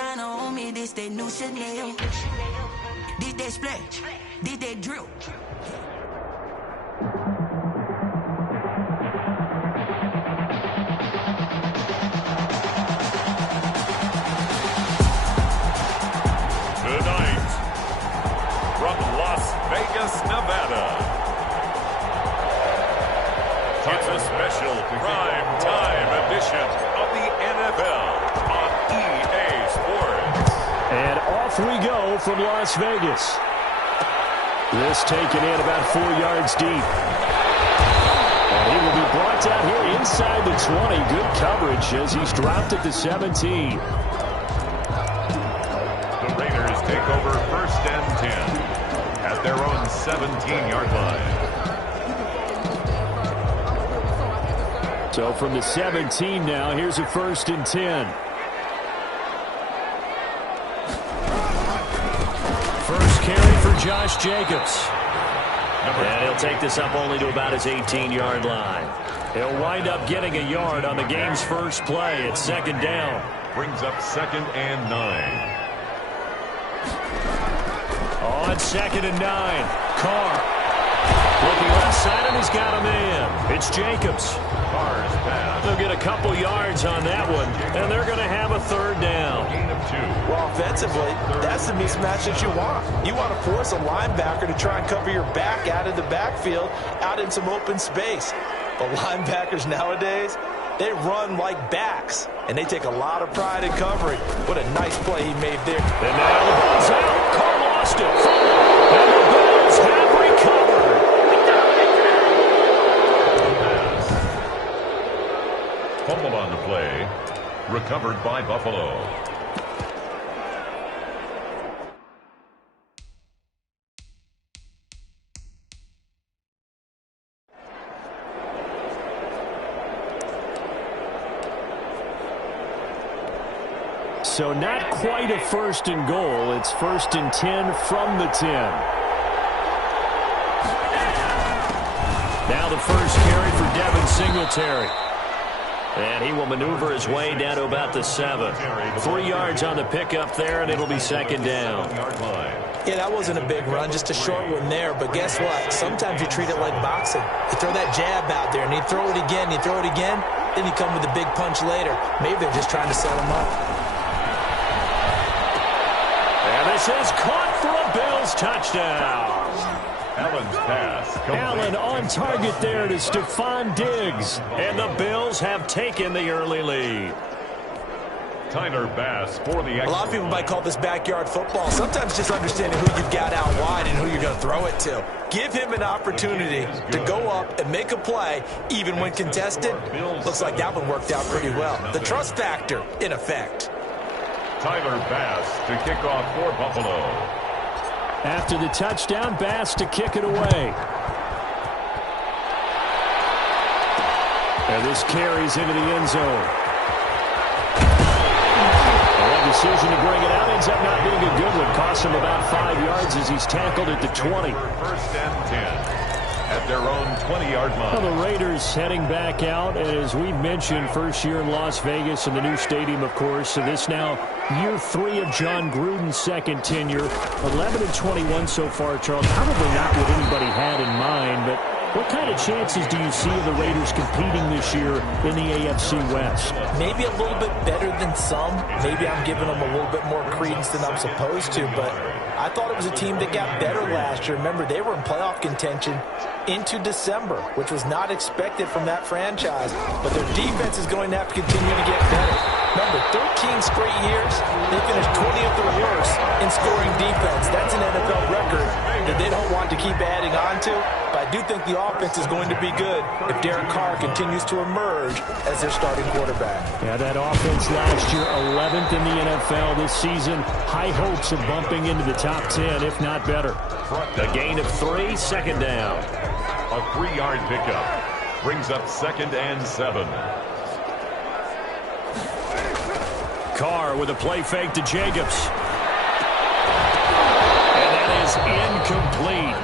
designer on me, this that new Chanel. This that splash, this that drip. Tonight, from Las Vegas, Nevada, it's a special prime time edition of the NFL on EA Sports. And off we go from Las Vegas. This taken in about 4 yards deep. And he will be brought down here inside the 20. Good coverage as he's dropped at the 17. The Raiders take over 1st and 10 at their own 17-yard line. So from the 17 now, here's a 1st and 10. First carry for Josh Jacobs. And he'll take this up only to about his 18-yard line. He'll wind up getting a yard on the game's first play at 2nd down. Brings up 2nd and 9. On 2nd and 9, Carr. Looking left side, and he's got a man. It's Jacobs. Carr's pass. They'll get a couple yards on that one, and they're going to have a 3rd down. Gain of 2. Well, offensively, that's the mismatch that you want. You want to force a linebacker to try and cover your back out of the backfield, out in some open space. But linebackers nowadays, they run like backs, and they take a lot of pride in covering. What a nice play he made there. And now the ball's out. Carr lost it. And the Bills have recovered. Fumble on the play. Recovered by Buffalo. So not quite a 1st and goal. It's 1st and 10 from the 10. Now the first carry for Devin Singletary. And he will maneuver his way down to about the 7. 3 yards on the pickup there, and it'll be 2nd down. Yeah, that wasn't a big run, just a short one there. But guess what? Sometimes you treat it like boxing. You throw that jab out there, and you throw it again, then you come with a big punch later. Maybe they're just trying to set him up. And this is caught for a Bills touchdown. Allen's pass. Allen on target there to Stephon Diggs. And the Bills have taken the early lead. Tyler Bass for the extra. A lot of people might call this backyard football. Sometimes just understanding who you've got out wide and who you're going to throw it to. Give him an opportunity to go up and make a play, even when contested. Looks like that one worked out pretty well. The trust factor, in effect. Tyler Bass to kick off for Buffalo. After the touchdown, Bass to kick it away. And this carries into the end zone. The decision to bring it out ends up not being a good one. Costs him about 5 yards as he's tackled at the 20. 1st and 10 at their own 20-yard line. Well, the Raiders heading back out, and as we mentioned, first year in Las Vegas and the new stadium, of course. So this now year 3 of John Gruden's second tenure. 11-21 so far, Charles. Probably not what anybody had in mind, but what kind of chances do you see of the Raiders competing this year in the AFC West? Maybe a little bit better than some. Maybe I'm giving them a little bit more credence than I'm supposed to, but I thought it was a team that got better last year. Remember, they were in playoff contention into December, which was not expected from that franchise, but their defense is going to have to continue to get better. Remember, 13 straight years, they finished 20th or worse in scoring defense. That's an NFL record that they don't want to keep adding on to, but I do think the offense is going to be good if Derek Carr continues to emerge as their starting quarterback. Yeah, that offense last year, 11th in the NFL this season. High hopes of bumping into the top 10, if not better. The gain of 3, 2nd down. A 3-yard pickup brings up 2nd and 7. Carr with a play fake to Jacobs. And that is incomplete.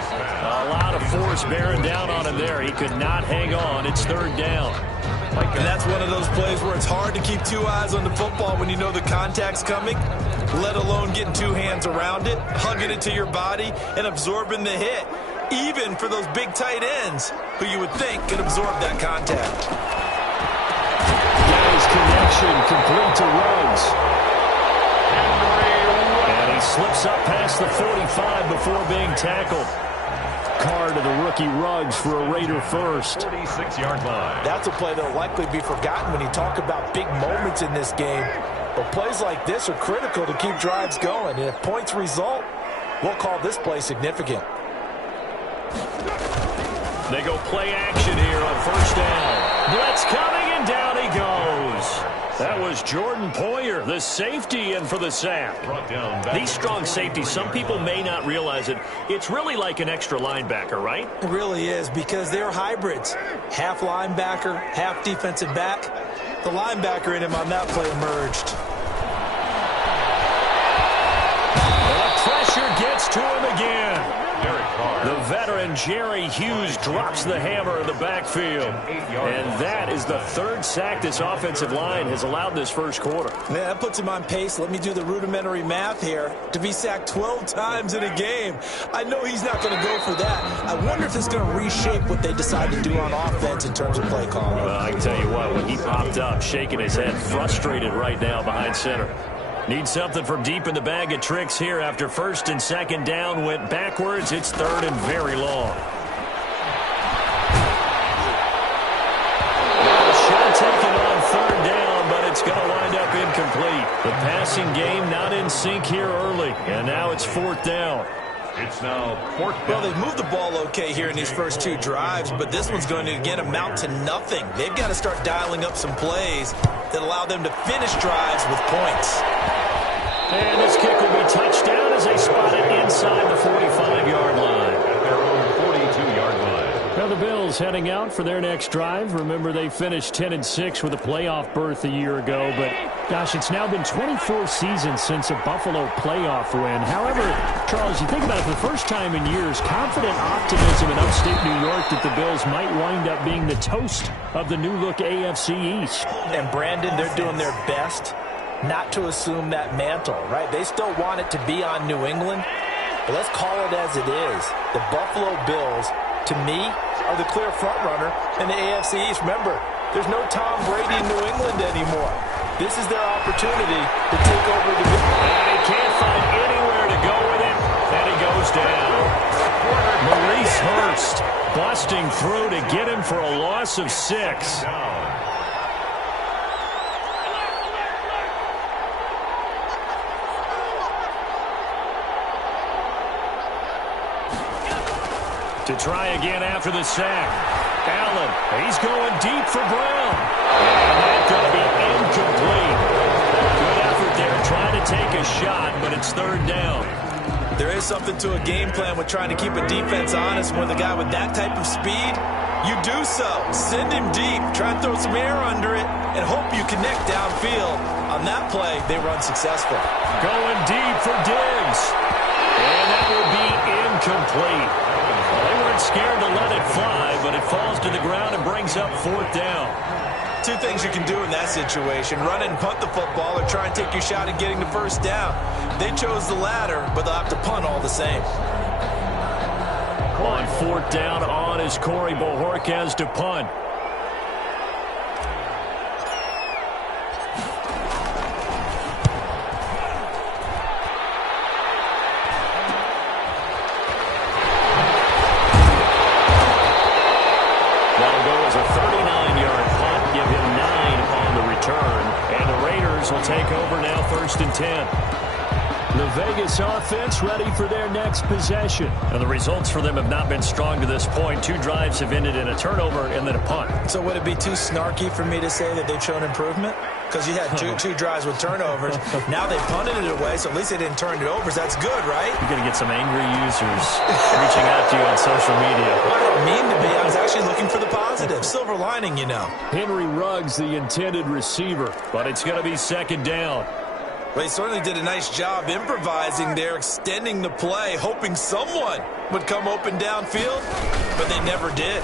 A lot of force bearing down on him there. He could not hang on. It's 3rd down. And that's one of those plays where it's hard to keep two eyes on the football when you know the contact's coming, let alone getting two hands around it, hugging it to your body, and absorbing the hit, even for those big tight ends who you would think could absorb that contact. Nice connection, complete to Ruggs. And he slips up past the 45 before being tackled. Card to the rookie Ruggs for a Raider first. 46-yard line. That's a play that will likely be forgotten when you talk about big moments in this game. But plays like this are critical to keep drives going. And if points result, we'll call this play significant. They go play action here on first down. Blitz coming, and down he goes. That was Jordan Poyer, the safety, in for the sack. These strong safeties, some people may not realize it. It's really like an extra linebacker, right? It really is, because they're hybrids. Half linebacker, half defensive back. The linebacker in him on that play emerged. The pressure gets to him again. The veteran Jerry Hughes drops the hammer in the backfield. And that is the third sack this offensive line has allowed this first quarter. Man, that puts him on pace. Let me do the rudimentary math here. To be sacked 12 times in a game. I know he's not going to go for that. I wonder if it's going to reshape what they decide to do on offense in terms of play calling. Well, I can tell you what, when he popped up, shaking his head, frustrated right now behind center. Need something from deep in the bag of tricks here after first and second down went backwards. It's third and very long. Well, shot taken on third down, but it's going to wind up incomplete. The passing game not in sync here early, and now it's fourth down. It's now fourth down. Well, they've moved the ball okay here in these first two drives, but this one's going to, again, amount to nothing. They've got to start dialing up some plays that allow them to finish drives with points. And this kick will be touchdown as they spot it inside the 45-yard line. At their own 42-yard line. Now the Bills heading out for their next drive. Remember, they finished 10-6 with a playoff berth a year ago, but gosh, it's now been 24 seasons since a Buffalo playoff win. However, Charles, you think about it, for the first time in years, confident optimism in upstate New York that the Bills might wind up being the toast of the new-look AFC East. And Brandon, they're doing their best not to assume that mantle, right? They still want it to be on New England, but let's call it as it is. The Buffalo Bills, to me, are the clear front runner in the AFC East. Remember, there's no Tom Brady in New England anymore. This is their opportunity to take over the division. And he can't find anywhere to go with it, and he goes down. Maurice Hurst busting through to get him for a loss of 6. To try again after the sack. Allen, he's going deep for Brown. And that's going to be incomplete. Good effort there trying to take a shot, but it's third down. There is something to a game plan with trying to keep a defense honest when the guy with that type of speed, you do so. Send him deep, try and throw some air under it, and hope you connect downfield. On that play, they run successful. Going deep for Diggs. And that will be incomplete. They weren't scared to let it fly, but it falls to the ground and brings up fourth down. Two things you can do in that situation: run and punt the football, or try and take your shot at getting the first down. They chose the latter, but they'll have to punt all the same. On fourth down on is Corey Bojorquez to punt. Will take over now, first and 10. The Vegas offense ready for their next possession. And the results for them have not been strong to this point. 2 drives have ended in a turnover and then a punt. So would it be too snarky for me to say that they've shown improvement? Because you had two drives with turnovers. Now they punted it away, so at least they didn't turn it over. So that's good, right? You're going to get some angry users reaching out to you on social media. I don't mean to be. I was actually looking for the positive. Silver lining, you know. Henry Ruggs, the intended receiver, but it's going to be second down. Well, he certainly did a nice job improvising there, extending the play, hoping someone would come open downfield, but they never did.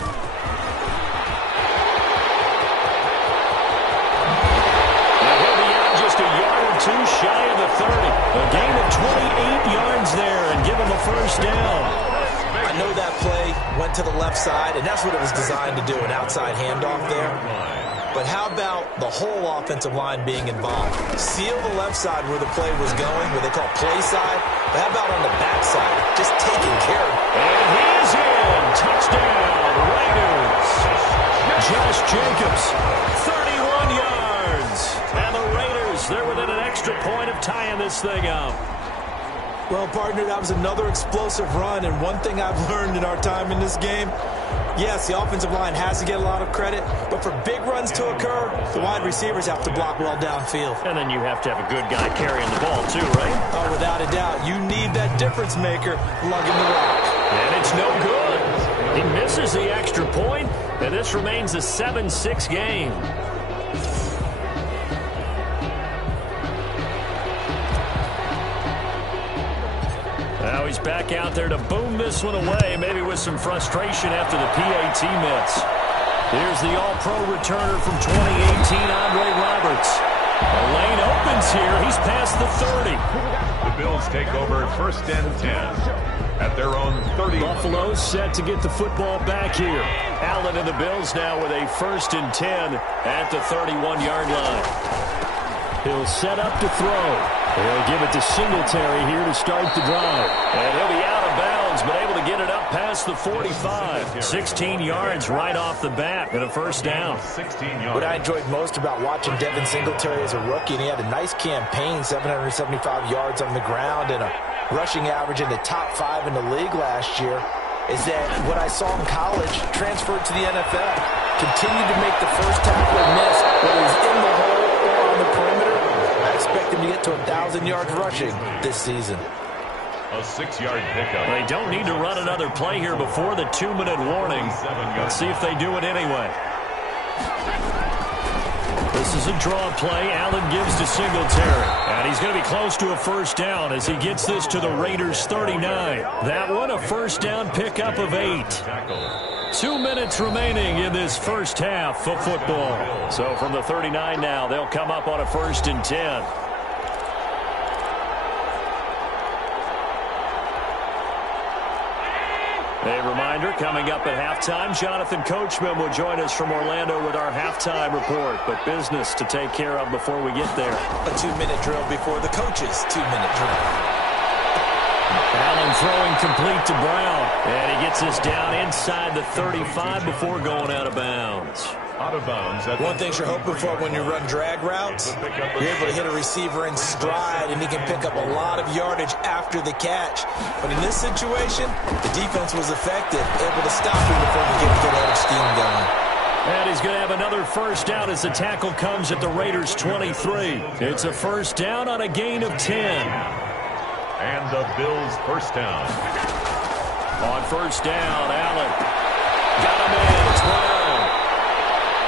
22, shy of the 30. A gain of 28 yards there and give him a first down. I know that play went to the left side, and that's what it was designed to do, an outside handoff there. But how about the whole offensive line being involved? Seal the left side where the play was going, where they call play side. But how about on the back side? Just taking care of it. And he's in. Touchdown, Raiders. Josh Jacobs, 31 yards. And the Raiders, they're within an extra point of tying this thing up. Well, partner, that was another explosive run, and one thing I've learned in our time in this game, yes, the offensive line has to get a lot of credit, but for big runs to occur, the wide receivers have to block well downfield. And then you have to have a good guy carrying the ball too, right? Oh, without a doubt. You need that difference maker lugging the rock. And it's no good. He misses the extra point, and this remains a 7-6 game. Now he's back out there to boom this one away, maybe with some frustration after the PAT miss. Here's the all-pro returner from 2018, Andre Roberts. The lane opens here. He's past the 30. The Bills take over 1st and 10 at their own 30. Buffalo set to get the football back here. Allen and the Bills now with a 1st and 10 at the 31-yard line. He'll set up to throw. They'll give it to Singletary here to start the drive. And he'll be out of bounds, but able to get it up past the 45. 16 yards right off the bat and a first down. 16 yards. What I enjoyed most about watching Devin Singletary as a rookie, and he had a nice campaign, 775 yards on the ground and a rushing average in the top 5 in the league last year, is that what I saw in college transferred to the NFL. Continued to make the first tackler miss, whether he's in the hole or on the perimeter. I expect him to get to 1,000 yards rushing this season. A 6-yard pickup. They don't need to run another play here before the 2-minute warning. Let's see if they do it anyway. This is a draw play. Allen gives to Singletary. And he's going to be close to a first down as he gets this to the Raiders' 39. That one a first down pickup of 8. 2 minutes remaining in this first half of football. So from the 39 now, they'll come up on a 1st and 10. A reminder, coming up at halftime, Jonathan Coachman will join us from Orlando with our halftime report. But business to take care of before we get there. A 2-minute drill before the coach's 2-minute drill. Allen throwing complete to Brown. And he gets this down inside the 35 before going out of bounds. Out of bounds. One thing you're hoping for when you run drag routes, you're able to hit a receiver in stride, and he can pick up a lot of yardage after the catch. But in this situation, the defense was effective, able to stop him before he could get a good head of steam going. And he's going to have another first down as the tackle comes at the Raiders' 23. It's a first down on a gain of 10. And the Bills' first down. On first down, Allen. Got him in. It's Brown.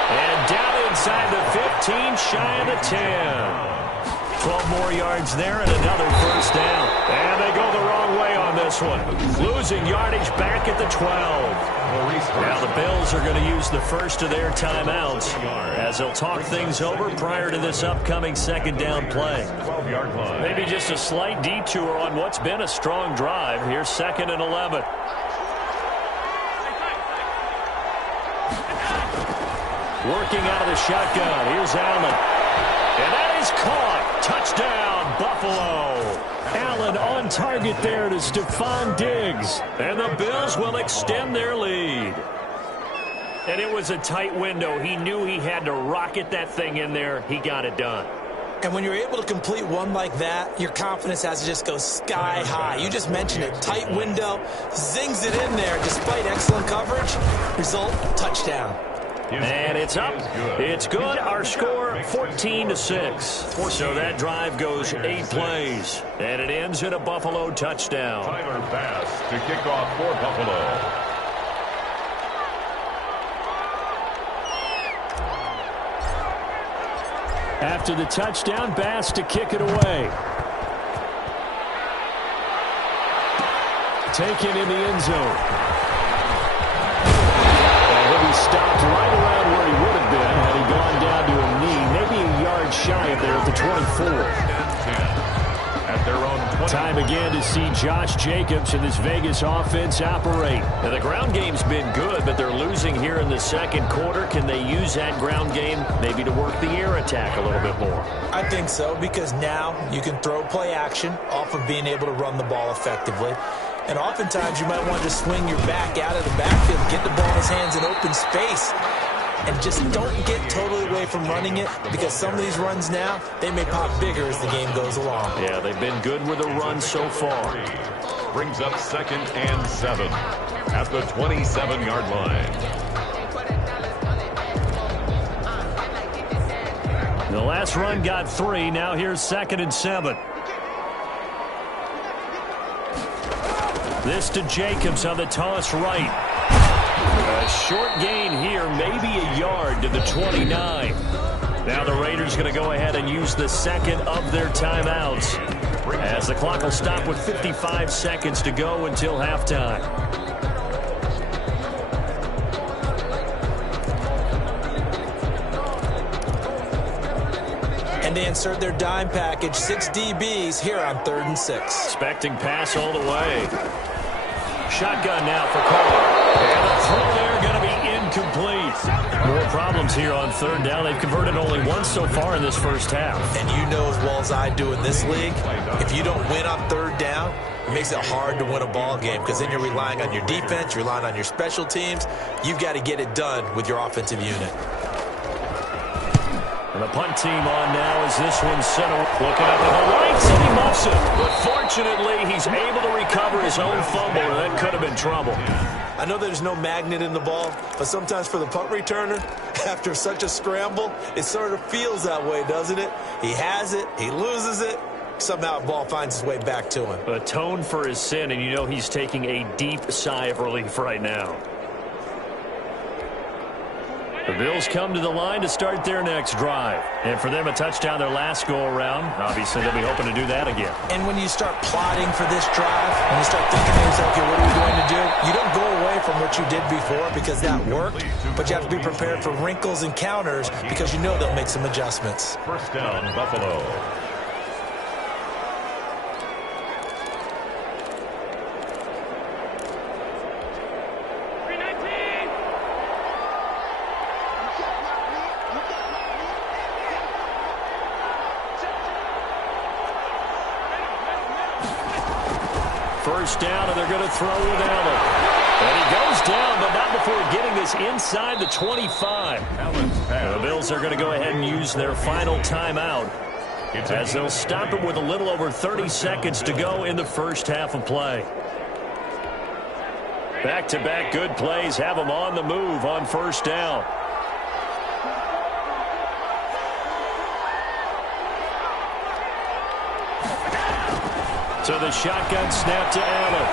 And down inside the 15, shy of the 10. 12 more yards there and another first down. And they go the wrong way on this one. Losing yardage back at the 12. Now the Bills are going to use the first of their timeouts as they'll talk things over prior to this upcoming second down play. 12-yard line. Maybe just a slight detour on what's been a strong drive. Here's 2nd and 11. Working out of the shotgun. Here's Allen. And that is caught. Touchdown, Buffalo. Allen on target there to Stephon Diggs. And the Bills will extend their lead. And it was a tight window. He knew he had to rocket that thing in there. He got it done. And when you're able to complete one like that, your confidence has to just go sky high. You just mentioned it. Tight window. Zings it in there despite excellent coverage. Result, touchdown. And it's up. It's good. Our score, 14-6. So that drive goes 8 plays. And it ends in a Buffalo touchdown. Tyler Bass to kick off for Buffalo. After the touchdown, Bass to kick it away. Taken in the end zone. And he'll be stopped right around where he would have been had he gone down to a knee, maybe a yard shy of there at the 24. Time again to see Josh Jacobs and this Vegas offense operate. Now, the ground game's been good, but they're losing here in the second quarter. Can they use that ground game maybe to work the air attack a little bit more? I think so, because now you can throw play action off of being able to run the ball effectively. And oftentimes you might want to swing your back out of the backfield, get the ball in his hands in open space. And just don't get totally away from running it, because some of these runs now, they may pop bigger as the game goes along. Yeah, they've been good with a run so far. Brings up 2nd and 7 at the 27-yard line. The last run got 3. Now here's 2nd and 7. This to Jacobs on the toss right. A short gain here, maybe a yard to the 29. Now the Raiders going to go ahead and use the second of their timeouts, as the clock will stop with 55 seconds to go until halftime. And they insert their dime package, 6 DBs here on 3rd and 6. Expecting pass all the way. Shotgun now for Carr. And the throw there going to be incomplete. More problems here on 3rd down. They've converted only once so far in this first half. And you know as well as I do in this league, if you don't win on 3rd down, it makes it hard to win a ball game, because then you're relying on your defense, you're relying on your special teams. You've got to get it done with your offensive unit. And the punt team on now as this one's center. Looking up at the lights, and he muffs it. But fortunately, he's able to recover his own fumble, and that could have been trouble. I know there's no magnet in the ball, but sometimes for the punt returner, after such a scramble, it sort of feels that way, doesn't it? He has it, he loses it, somehow the ball finds its way back to him. Atone for his sin, and you know he's taking a deep sigh of relief right now. The Bills come to the line to start their next drive. And for them, a touchdown their last go-around. Obviously, they'll be hoping to do that again. And when you start plotting for this drive, and you start thinking to yourself, okay, what are we going to do? You don't go away from what you did before because that worked, but you have to be prepared for wrinkles and counters because you know they'll make some adjustments. 1st down, Buffalo. First down, and they're going to throw with Allen. And he goes down, but not before getting this inside the 25. The Bills are going to go ahead and use their final timeout, as they'll stop it with a little over 30 seconds to go in the first half of play. Back-to-back good plays have them on the move on 1st down. So the shotgun snap to Allen.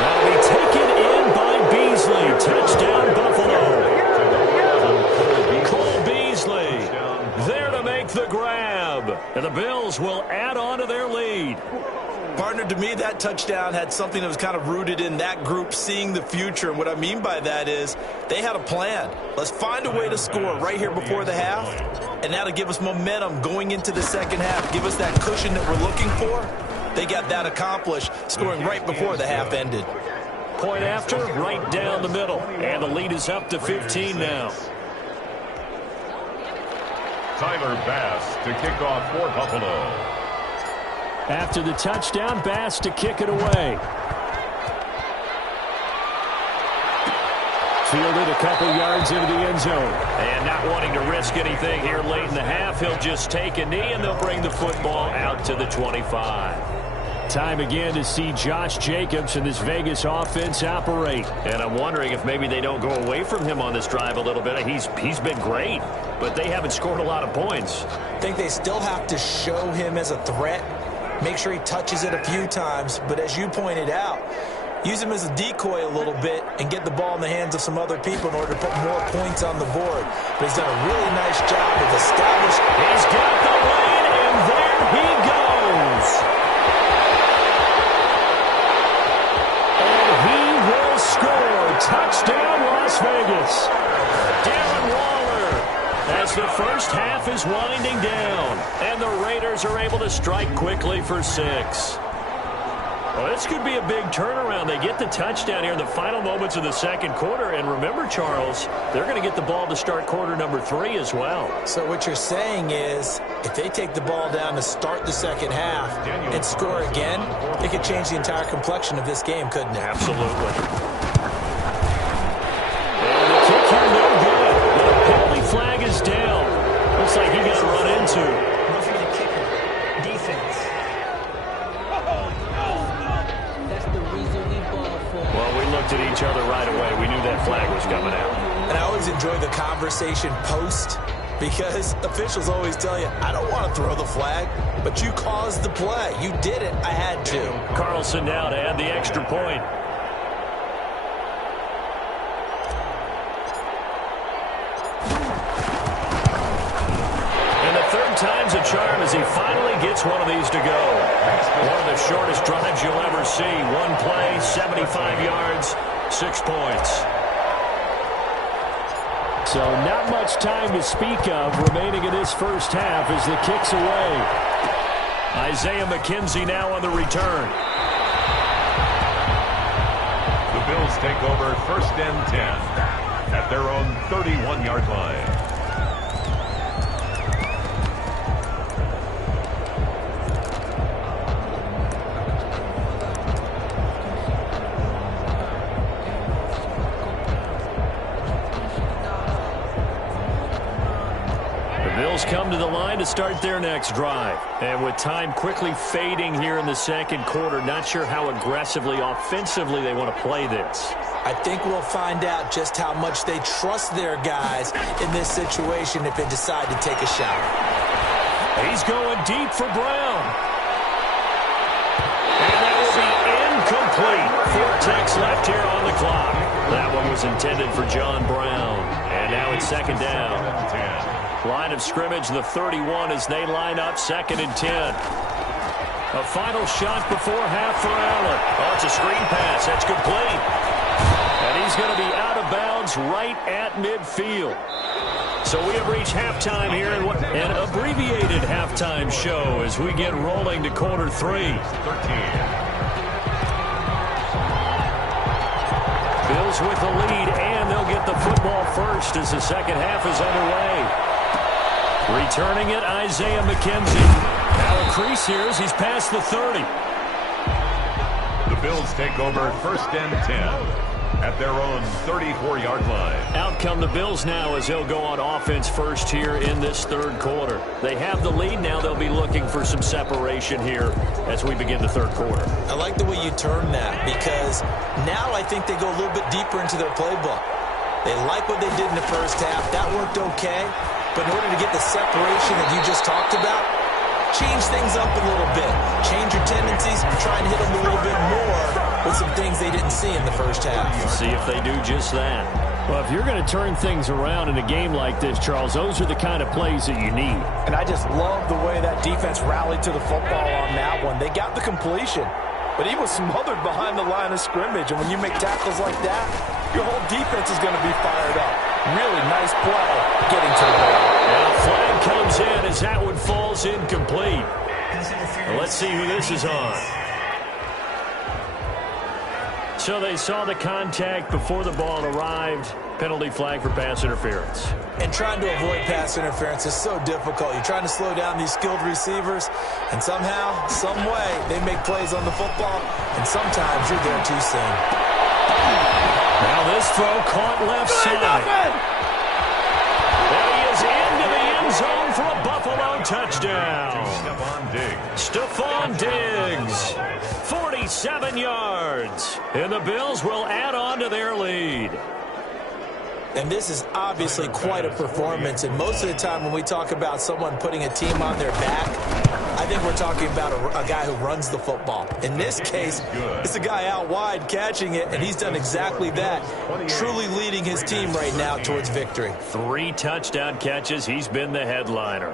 That'll be taken in by Beasley. Touchdown, Buffalo. Cole Beasley there to make the grab. And the Bills will add on to their lead. Partner, to me, that touchdown had something that was kind of rooted in that group seeing the future. And what I mean by that is they had a plan. Let's find a way to score right here before the half, and that'll give us momentum going into the second half, give us that cushion that we're looking for. They got that accomplished, scoring right before the half ended. Point after, right down the middle. And the lead is up to 15 now. Tyler Bass to kick off for Buffalo. After the touchdown, Bass to kick it away. Fielded a couple yards into the end zone. And not wanting to risk anything here late in the half, he'll just take a knee, and they'll bring the football out to the 25. Time again to see Josh Jacobs and this Vegas offense operate. And I'm wondering if maybe they don't go away from him on this drive a little bit. He's been great, but they haven't scored a lot of points. I think they still have to show him as a threat. Make sure he touches it a few times. But as you pointed out, use him as a decoy a little bit and get the ball in the hands of some other people in order to put more points on the board. But he's done a really nice job of establishing. He's got the lane, and there he goes. And he will score. Touchdown, Las Vegas. Darren Waller, as the first half is winding down. And And the Raiders are able to strike quickly for 6. Well, this could be a big turnaround. They get the touchdown here in the final moments of the second quarter. And remember, Charles, they're going to get the ball to start quarter number 3 as well. So what you're saying is if they take the ball down to start the second half and score again, it could change the entire complexion of this game, couldn't it? Absolutely. And the kick here, no good. The penalty flag is down. Looks like he got run into. Don't forget the kicker. Defense. That's the reason we ball for. Well, we looked at each other right away. We knew that flag was coming out. And I always enjoy the conversation post because officials always tell you, I don't want to throw the flag, but you caused the play. You did it. I had to. Carlson now to add the extra point. And the third time's a charm as he finally gets one of these to go. One of the shortest drives you'll ever see. One play, 75 yards, 6 points. So not much time to speak of remaining in this first half as the kick's away. Isaiah McKenzie now on the return. The Bills take over 1st and 10 at their own 31-yard line. Bills come to the line to start their next drive. And with time quickly fading here in the second quarter, not sure how aggressively, offensively they want to play this. I think we'll find out just how much they trust their guys in this situation if they decide to take a shot. He's going deep for Brown. And that will be incomplete. 4 ticks left here on the clock. That one was intended for John Brown. And now it's 2nd down. Line of scrimmage, the 31 as they line up 2nd and 10. A final shot before half for Allen. Oh, it's a screen pass. That's complete. And he's going to be out of bounds right at midfield. So we have reached halftime here in an abbreviated halftime show as we get rolling to quarter 3. Bills with the lead, and they'll get the football first as the second half is underway. Returning it, Isaiah McKenzie. Now a crease here as he's past the 30. The Bills take over 1st and 10 at their own 34-yard line. Out come the Bills now as they'll go on offense first here in this third quarter. They have the lead now. They'll be looking for some separation here as we begin the third quarter. I like the way you term that because now I think they go a little bit deeper into their playbook. They like what they did in the first half. That worked okay. But in order to get the separation that you just talked about, change things up a little bit. Change your tendencies, try and hit them a little bit more with some things they didn't see in the first half. See if they do just that. Well, if you're going to turn things around in a game like this, Charles, those are the kind of plays that you need. And I just love the way that defense rallied to the football on that one. They got the completion, but he was smothered behind the line of scrimmage. And when you make tackles like that, your whole defense is going to be fired up. Really nice play getting to the ball. And a flag comes in as that one falls incomplete. Let's see who this is on. So they saw the contact before the ball arrived. Penalty flag for pass interference. And trying to avoid pass interference is so difficult. You're trying to slow down these skilled receivers, and somehow, some way, they make plays on the football, and sometimes you're there too soon. Now this throw caught left side. There he is into the end zone for a Buffalo touchdown. Stephon Diggs, 47 yards. And the Bills will add on to their lead. And this is obviously quite a performance. And most of the time when we talk about someone putting a team on their back, I think we're talking about a guy who runs the football. In this case, it's a guy out wide catching it, and he's done exactly that, truly leading his team right now towards victory. 3 touchdown catches. He's been the headliner.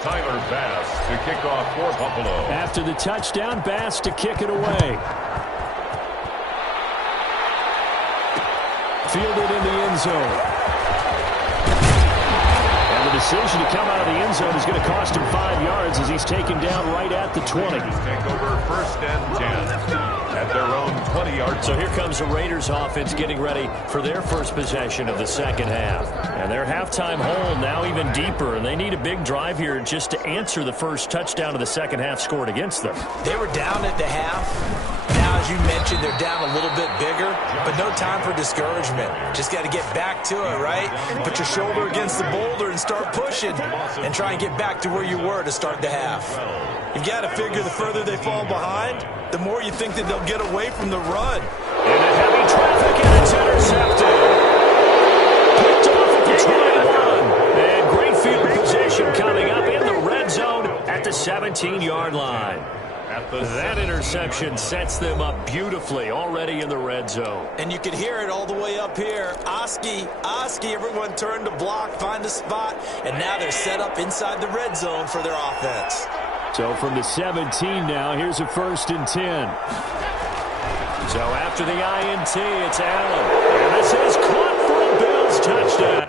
Tyler Bass to kick off for Buffalo. After the touchdown, Bass to kick it away. Fielded in the end zone. And the decision to come out of the end zone is going to cost him 5 yards as he's taken down right at the 20. Take over first and 10 at their own 20-yard. So here comes the Raiders offense getting ready for their first possession of the second half. And their halftime hole now even deeper, and they need a big drive here just to answer the first touchdown of the second half scored against them. They were down at the half. Now, as you mentioned, they're down a little bit bigger, but no time for discouragement. Just got to get back to it, right? Put your shoulder against the boulder and start pushing and try and get back to where you were to start the half. You've got to figure the further they fall behind, the more you think that they'll get away from the run. Into heavy traffic, and it's intercepted. Picked off at the 21. And great field position coming up in the red zone at the 17-yard line. That interception sets them up beautifully already in the red zone. And you could hear it all the way up here. Oski, everyone turned to block, find a spot, and now they're set up inside the red zone for their offense. So from the 17 now, here's a 1st and 10. So after the INT, it's Allen. And this is caught for a Bills touchdown.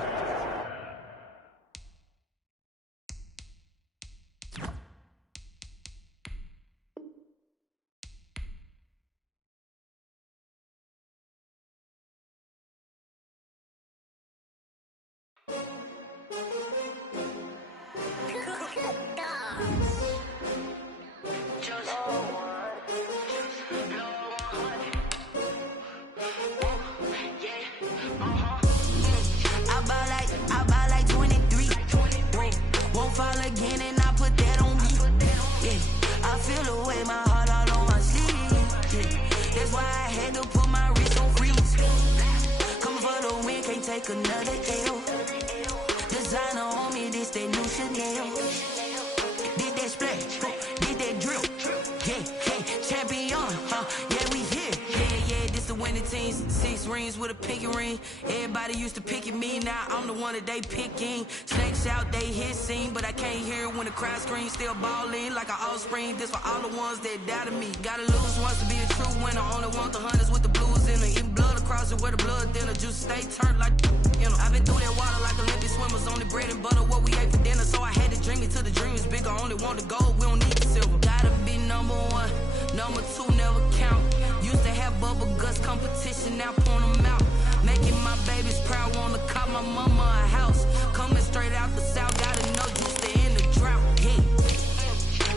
They picking snakes out, they hissing, but I can't hear it when the crowd screams. Still balling like an offspring. This for all the ones that doubted me. Gotta lose once to be a true winner. Only want the hunters with the blues in it. Eating blood across it where the blood dinner. Juice stay turned like, you know. I've been through that water like Olympic swimmers. Only bread and butter what we ate for dinner. So I had to dream it till the dream is bigger. Only want the gold, we don't need the silver. Gotta be number one, number two never count. Used to have bubble guts competition, now point them out. Making my babies proud, wanna call my mama a house. Coming straight out the south, gotta know just to end the drought. Yeah.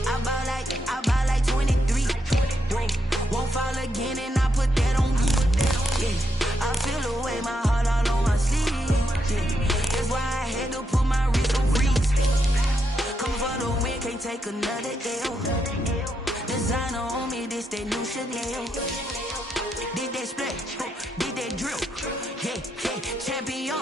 I bought like 23. Won't fall again, and I put that on me. Yeah. I feel the way, my heart all on my sleeve. Yeah. That's why I had to put my wrist on freeze. Come for the win, can't take another L. Designer on me, this that new Chanel. Did that split, did that drill. Yeah, champion,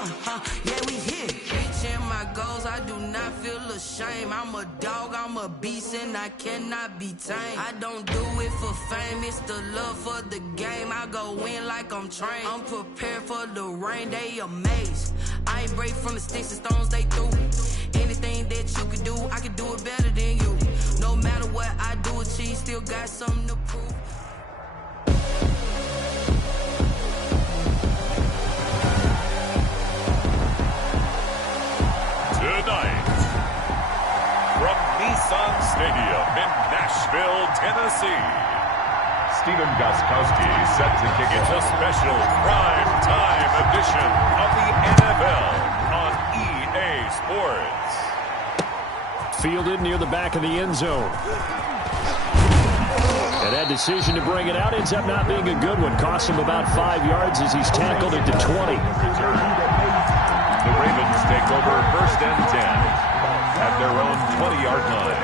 yeah, we here. Reaching my goals, I do not feel ashamed. I'm a dog, I'm a beast, and I cannot be tamed. I don't do it for fame, it's the love for the game. I go in like I'm trained. I'm prepared for the rain, they amazed. I ain't break from the sticks and stones they threw. Anything that you could do, I could do it better than you. No matter what I do, achieve, still got something to prove. Tonight, from Nissan Stadium in Nashville, Tennessee, Stephen Gostkowski set to kick it. It's a special prime time edition of the NFL on EA Sports. Fielded near the back of the end zone. And that decision to bring it out ends up not being a good one. Costs him about 5 yards as he's tackled at the 20. The Ravens take over first and 10 at their own 20-yard line.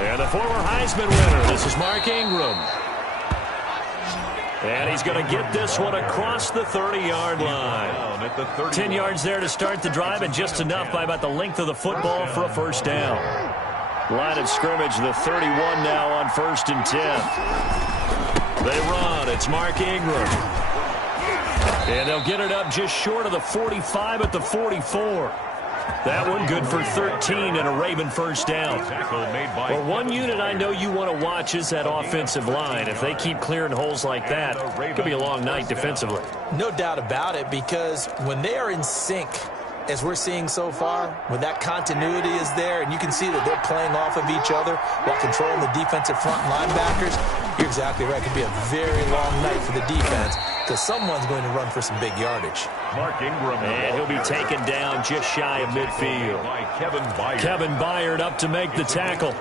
And the former Heisman winner, this is Mark Ingram. And he's going to get this one across the 30-yard line. 10 yards there to start the drive, and just enough by about the length of the football for a first down. Line of scrimmage, the 31 now on 1st and 10. They run. It's Mark Ingram. And they'll get it up just short of the 45 at the 44. That one good for 13 and a Raven first down. Well, one unit I know you want to watch is that offensive line. If they keep clearing holes like that, it could be a long night defensively. No doubt about it, because when they are in sync, as we're seeing so far, when that continuity is there and you can see that they're playing off of each other while controlling the defensive front linebackers, you're exactly right. It could be a very long night for the defense because someone's going to run for some big yardage. Mark Ingram. And he'll be taken down just shy of midfield. Kevin Byard up to make the tackle.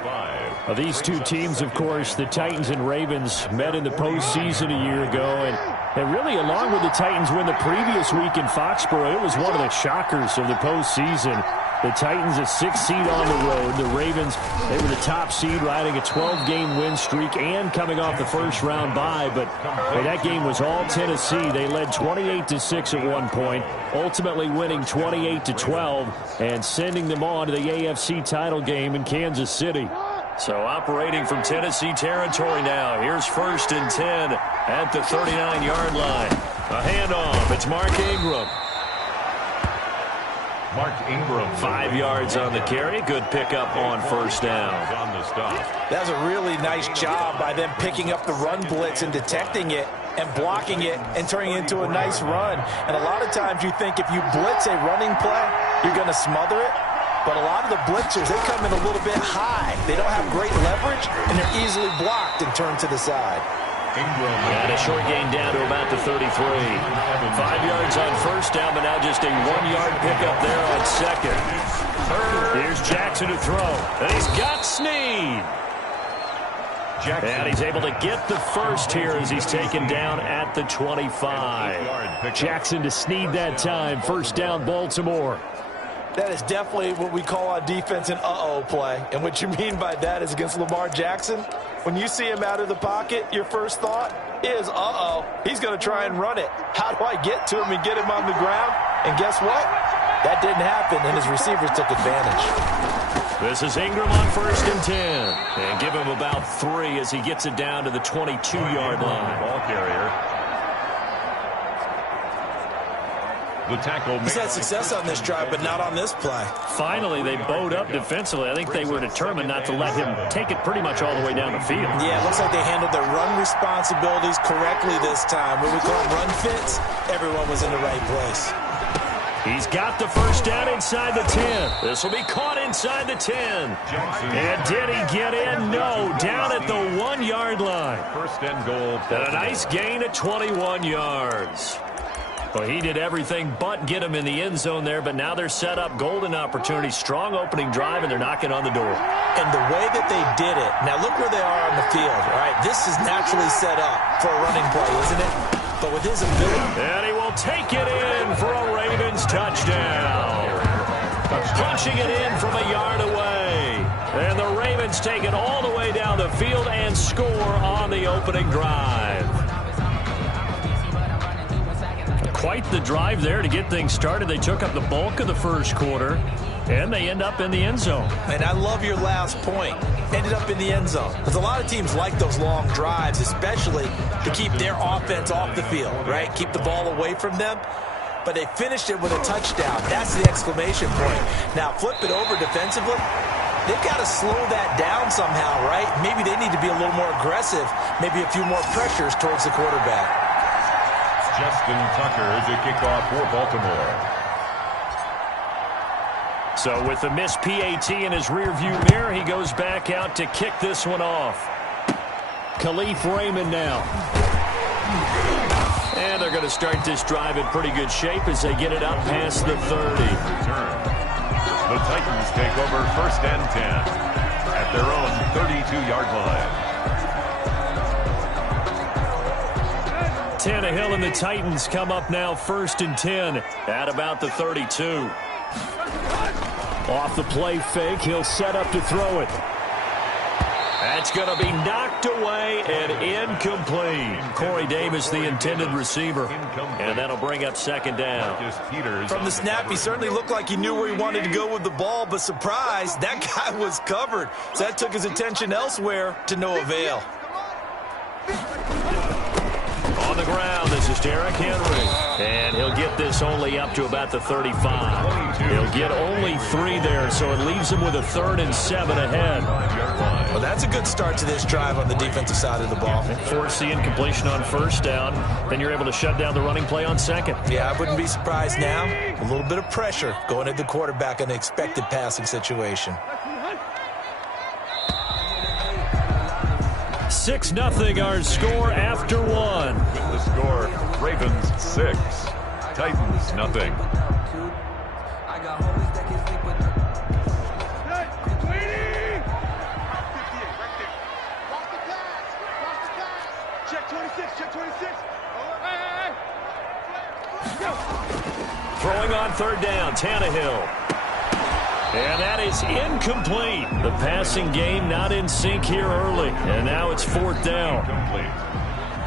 These two teams, of course, the Titans and Ravens, met in the postseason a year ago. And really, along with the Titans win the previous week in Foxborough, it was one of the shockers of the postseason. The Titans a 6th seed on the road. The Ravens, they were the top seed, riding a 12-game win streak and coming off the first-round bye. But that game was all Tennessee. They led 28-6 at one point, ultimately winning 28-12 and sending them on to the AFC title game in Kansas City. So operating from Tennessee territory now. Here's 1st and 10 at the 39-yard line. A handoff. It's Mark Ingram. 5 yards on the carry. Good pickup on first down. That was a really nice job by them picking up the run blitz and detecting it and blocking it and turning it into a nice run. And a lot of times you think if you blitz a running play, you're going to smother it. But a lot of the blitzers, they come in a little bit high. They don't have great leverage, and they're easily blocked and turned to the side. And a short gain down to about the 33. 5 yards on first down, but now just a 1-yard pickup there on second. Here's Jackson to throw, and he's got Snead. And he's able to get the first here as he's taken down at the 25. Jackson to Snead that time. First down, Baltimore. That is definitely what we call on defense an uh-oh play. And what you mean by that is against Lamar Jackson, when you see him out of the pocket, your first thought is, uh-oh, he's going to try and run it. How do I get to him and get him on the ground? And guess what? That didn't happen, and his receivers took advantage. This is Ingram on 1st and 10. And give him about 3 as he gets it down to the 22-yard line. Ball carrier. The tackle. He's had success on this drive, but not on this play. Finally, they bowed up defensively. I think they were determined not to let him take it pretty much all the way down the field. Yeah, it looks like they handled their run responsibilities correctly this time. When we call them run fits, everyone was in the right place. He's got the first down inside the 10. This will be caught inside the 10. And did he get in? No, down at the 1-yard line. First and goal. And a nice gain at 21 yards. Well, he did everything but get him in the end zone there, but now they're set up golden opportunity, strong opening drive, and they're knocking on the door. And the way that they did it, now look where they are on the field, all right? This is naturally set up for a running play, isn't it? But with his ability... And he will take it in for a Ravens touchdown. Punching it in from a yard away. And the Ravens take it all the way down the field and score on the opening drive. Quite the drive there to get things started. They took up the bulk of the first quarter, and they end up in the end zone. And I love your last point. Ended up in the end zone. Because a lot of teams like those long drives, especially to keep their offense off the field, right? Keep the ball away from them. But they finished it with a touchdown. That's the exclamation point. Now, flip it over defensively. They've got to slow that down somehow, right? Maybe they need to be a little more aggressive. Maybe a few more pressures towards the quarterback. Justin Tucker to kick off for Baltimore. So with the missed PAT in his rearview mirror, he goes back out to kick this one off. Khalif Raymond now. And they're going to start this drive in pretty good shape as they get it up past the 30. The Titans take over 1st and 10 at their own 32-yard line. Tannehill and the Titans come up now 1st and 10 at about the 32. Off the play fake, he'll set up to throw it. That's going to be knocked away and incomplete. Corey Davis, the intended receiver. And that'll bring up 2nd down. From the snap, he certainly looked like he knew where he wanted to go with the ball, but surprise, that guy was covered. So that took his attention elsewhere to no avail. On the ground. This is Derrick Henry. And he'll get this only up to about the 35. He'll get only 3 there, so it leaves him with a 3rd and 7 ahead. Well, that's a good start to this drive on the defensive side of the ball. Force the incompletion on 1st down. Then you're able to shut down the running play on 2nd. Yeah, I wouldn't be surprised now. A little bit of pressure going at the quarterback in an expected passing situation. 6-0 our score after 1. The score, Ravens 6, Titans nothing. Throwing on 3rd down, Tannehill. And that is incomplete. The passing game not in sync here early. And now it's 4th down.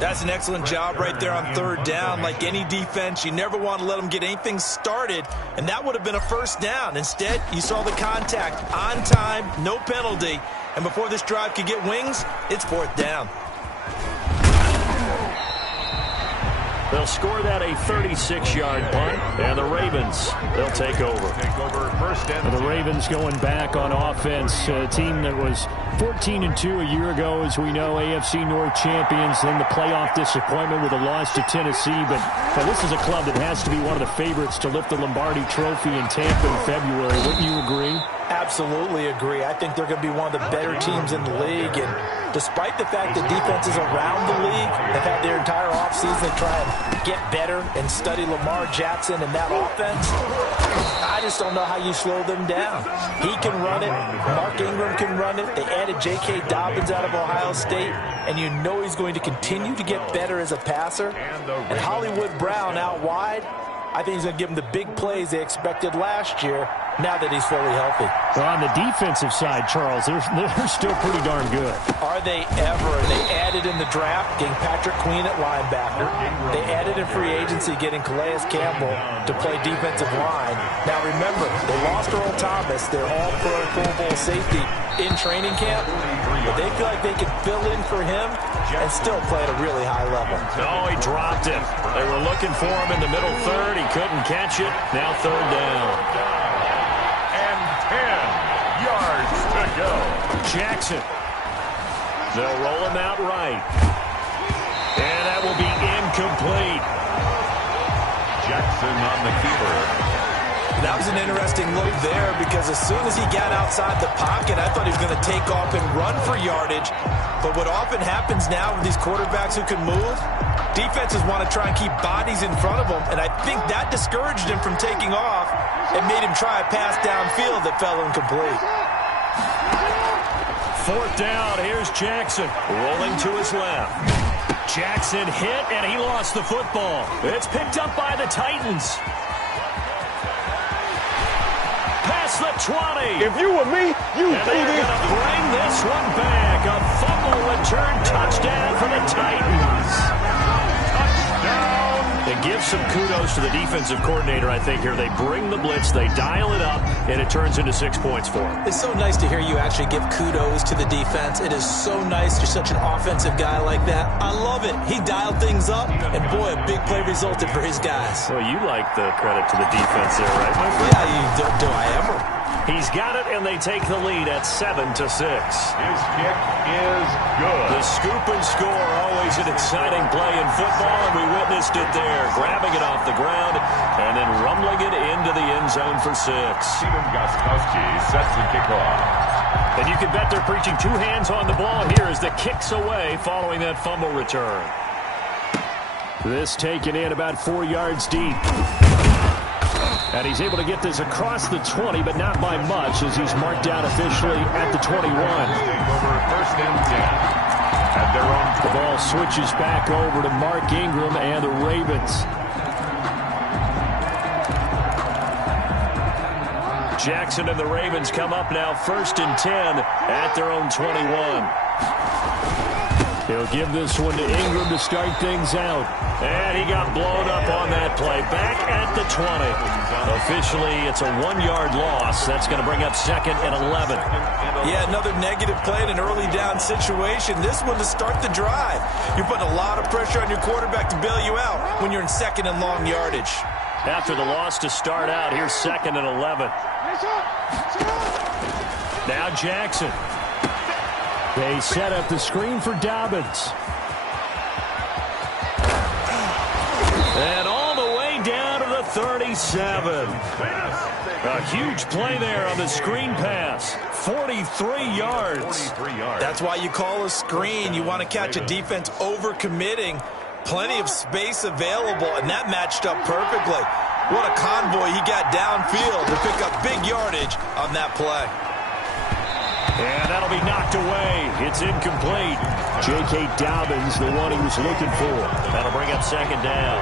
That's an excellent job right there on 3rd down. Like any defense, you never want to let them get anything started. And that would have been a 1st down. Instead, you saw the contact on time, no penalty. And before this drive could get wings, it's 4th down. They'll score that a 36-yard punt, and the Ravens, they'll take over. The Ravens going back on offense, a team that was 14-2 a year ago, as we know, AFC North champions, then the playoff disappointment with a loss to Tennessee. But this is a club that has to be one of the favorites to lift the Lombardi Trophy in Tampa in February. Wouldn't you agree? Absolutely agree. I think they're going to be one of the better teams in the league. And despite the fact that defenses around the league have had their entire offseason to try and get better and study Lamar Jackson and that offense, I just don't know how you slow them down. He can run it. Mark Ingram can run it. They added J.K. Dobbins out of Ohio State, and you know he's going to continue to get better as a passer. And Hollywood Brown out wide, I think he's going to give them the big plays they expected last year now that he's fully healthy. Well, on the defensive side, Charles, they're still pretty darn good. Are they ever? They added in the draft, getting Patrick Queen at linebacker. They added in free agency, getting Calais Campbell to play defensive line. Now, remember, they lost Earl Thomas, their all-pro Pro Bowl safety, in training camp. But they feel like they can fill in for him and still play at a really high level. Oh, he dropped it. They were looking for him in the middle 3rd. He couldn't catch it. Now 3rd down. 10 yards to go. Jackson. They'll roll him out right. And that will be incomplete. Jackson on the keeper. That was an interesting look there because as soon as he got outside the pocket, I thought he was going to take off and run for yardage. But what often happens now with these quarterbacks who can move, defenses want to try and keep bodies in front of them, and I think that discouraged him from taking off and made him try a pass downfield that fell incomplete. 4th down, here's Jackson, rolling to his left. Jackson hit, and he lost the football. It's picked up by the Titans. Past the 20. If you were me, you and they're going to bring this one back. A fumble return touchdown for the Titans. Touchdown. It gives some kudos to the defensive coordinator, I think, here. They bring the blitz, they dial it up, and it turns into 6 points for them. It's so nice to hear you actually give kudos to the defense. It is so nice. You're such an offensive guy like that. I love it. He dialed things up, and boy, a big play resulted for his guys. Well, you like the credit to the defense there, right, my friend? Yeah, do I ever? He's got it, and they take the lead at 7-6. His kick is good. The scoop and score, always an exciting play in football, and we witnessed it there, grabbing it off the ground and then rumbling it into the end zone for 6. Stephen Gostkowski set to kick off. And you can bet they're preaching 2 hands on the ball here as the kick's away following that fumble return. This taken in about 4 yards deep. And he's able to get this across the 20, but not by much, as he's marked down officially at the 21. Over 1st and 10 at their own. The ball switches back over to Mark Ingram and the Ravens. Jackson and the Ravens come up now 1st and 10 at their own 21. He'll give this one to Ingram to start things out. And he got blown up on that play. Back at the 20. Officially, it's a 1-yard loss. That's going to bring up 2nd and 11. Yeah, another negative play in an early down situation. This one to start the drive. You're putting a lot of pressure on your quarterback to bail you out when you're in 2nd and long yardage. After the loss to start out, here's 2nd and 11. Now Jackson. They set up the screen for Dobbins. And all the way down to the 37. A huge play there on the screen pass. 43 yards. That's why you call a screen. You want to catch a defense overcommitting. Plenty of space available, and that matched up perfectly. What a convoy he got downfield to pick up big yardage on that play. And that'll be knocked away. It's incomplete. J.K. Dobbins, the one he was looking for. That'll bring up 2nd down.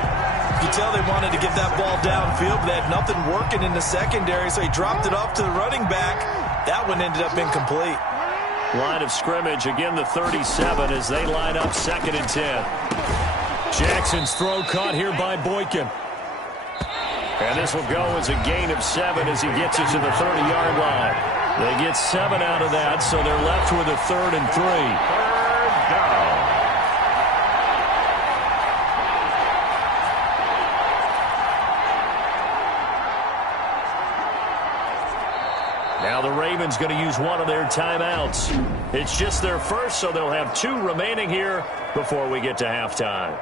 You tell they wanted to get that ball downfield, but they had nothing working in the secondary, so he dropped it off to the running back. That one ended up incomplete. Line of scrimmage, again the 37 as they line up 2nd and 10. Jackson's throw caught here by Boykin. And this will go as a gain of 7 as he gets it to the 30-yard line. They get 7 out of that, so they're left with a 3rd and 3. 3rd down. Now the Ravens going to use one of their timeouts. It's just their first, so they'll have 2 remaining here before we get to halftime.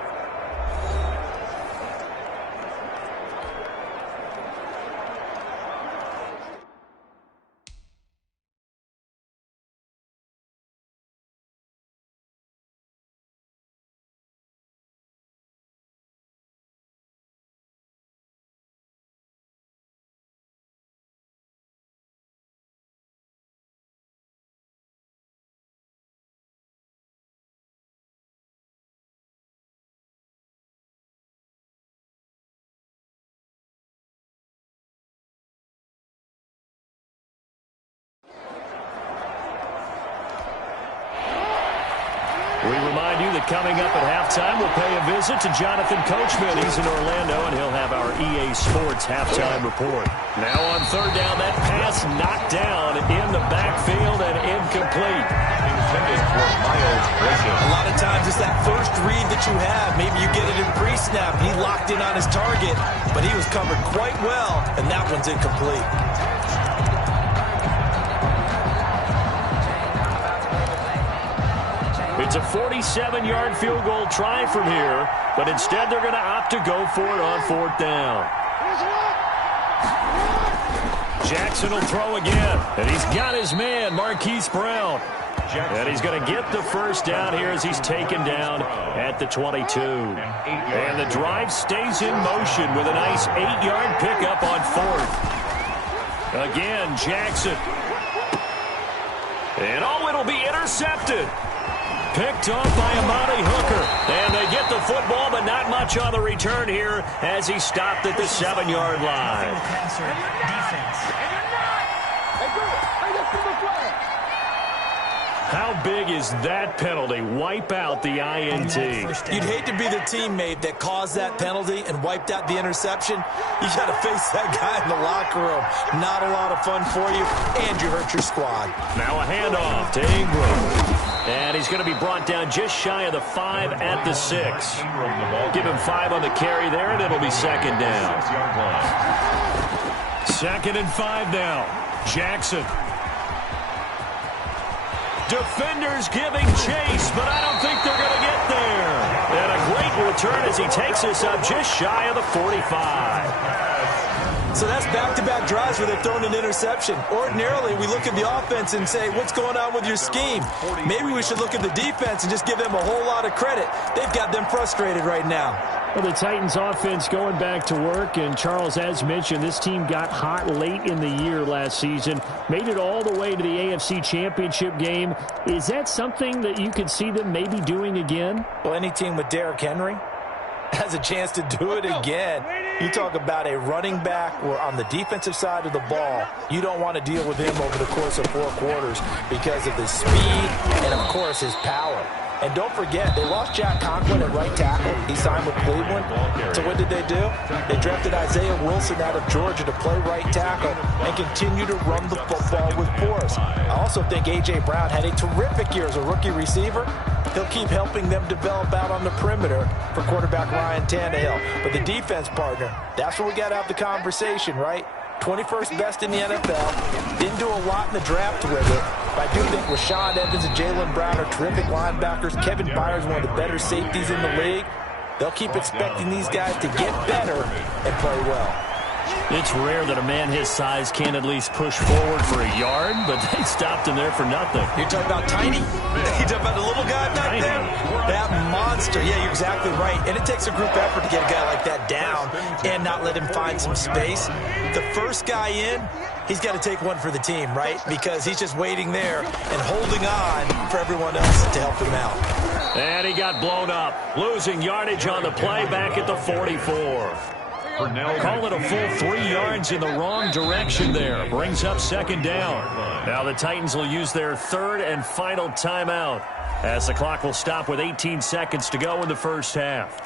We remind you that coming up at halftime, we'll pay a visit to Jonathan Coachman. He's in Orlando, and he'll have our EA Sports halftime report. Now on 3rd down, that pass knocked down in the backfield and incomplete. Intended for Miles Gresham. A lot of times it's that first read that you have. Maybe you get it in pre-snap. He locked in on his target, but he was covered quite well, and that one's incomplete. It's a 47-yard field goal try from here, but instead they're going to opt to go for it on 4th down. Jackson will throw again, and he's got his man, Marquise Brown. And he's going to get the first down here as he's taken down at the 22. And the drive stays in motion with a nice 8-yard pickup on 4th. Again, Jackson. And it'll be intercepted. Picked off by Amani Hooker. And they get the football, but not much on the return here as he stopped at the 7-yard line. How big is that penalty? Wipe out the INT. You'd hate to be the teammate that caused that penalty and wiped out the interception. You got to face that guy in the locker room. Not a lot of fun for you, and you hurt your squad. Now a handoff to Ingram. And he's going to be brought down just shy of the 5 at the 6. Give him 5 on the carry there, and it'll be 2nd down. 2nd and 5 now. Jackson. Defenders giving chase, but I don't think they're going to get there. And a great return as he takes us up just shy of the 45. So that's back-to-back drives where they've thrown an interception. Ordinarily, we look at the offense and say, what's going on with your scheme? Maybe we should look at the defense and just give them a whole lot of credit. They've got them frustrated right now. Well, the Titans offense going back to work, and Charles, as mentioned, this team got hot late in the year last season, made it all the way to the AFC Championship game. Is that something that you could see them maybe doing again? Well, any team with Derrick Henry has a chance to do it again. You talk about a running back or on the defensive side of the ball, you don't want to deal with him over the course of 4 quarters because of his speed and, of course, his power. And don't forget, they lost Jack Conklin at right tackle. He signed with Cleveland. So what did they do? They drafted Isaiah Wilson out of Georgia to play right tackle and continue to run the football with force. I also think A.J. Brown had a terrific year as a rookie receiver. He'll keep helping them develop out on the perimeter for quarterback Ryan Tannehill. But the defense partner, that's where we got to have the conversation, right? 21st best in the NFL. Didn't do a lot in the draft with it. But I do think Rashaan Evans and Jaylen Brown are terrific linebackers. Kevin Byers, one of the better safeties in the league. They'll keep expecting these guys to get better and play well. It's rare that a man his size can't at least push forward for a yard, but they stopped him there for nothing. You're talking about tiny? You're talking about the little guy back there? That monster. Yeah, you're exactly right. And it takes a group effort to get a guy like that down and not let him find some space. The first guy in, he's got to take one for the team, right? Because he's just waiting there and holding on for everyone else to help him out. And he got blown up, losing yardage on the play back at the 44. Call it a full 3 yards in the wrong direction there. Brings up second down. Now the Titans will use their third and final timeout as the clock will stop with 18 seconds to go in the first half.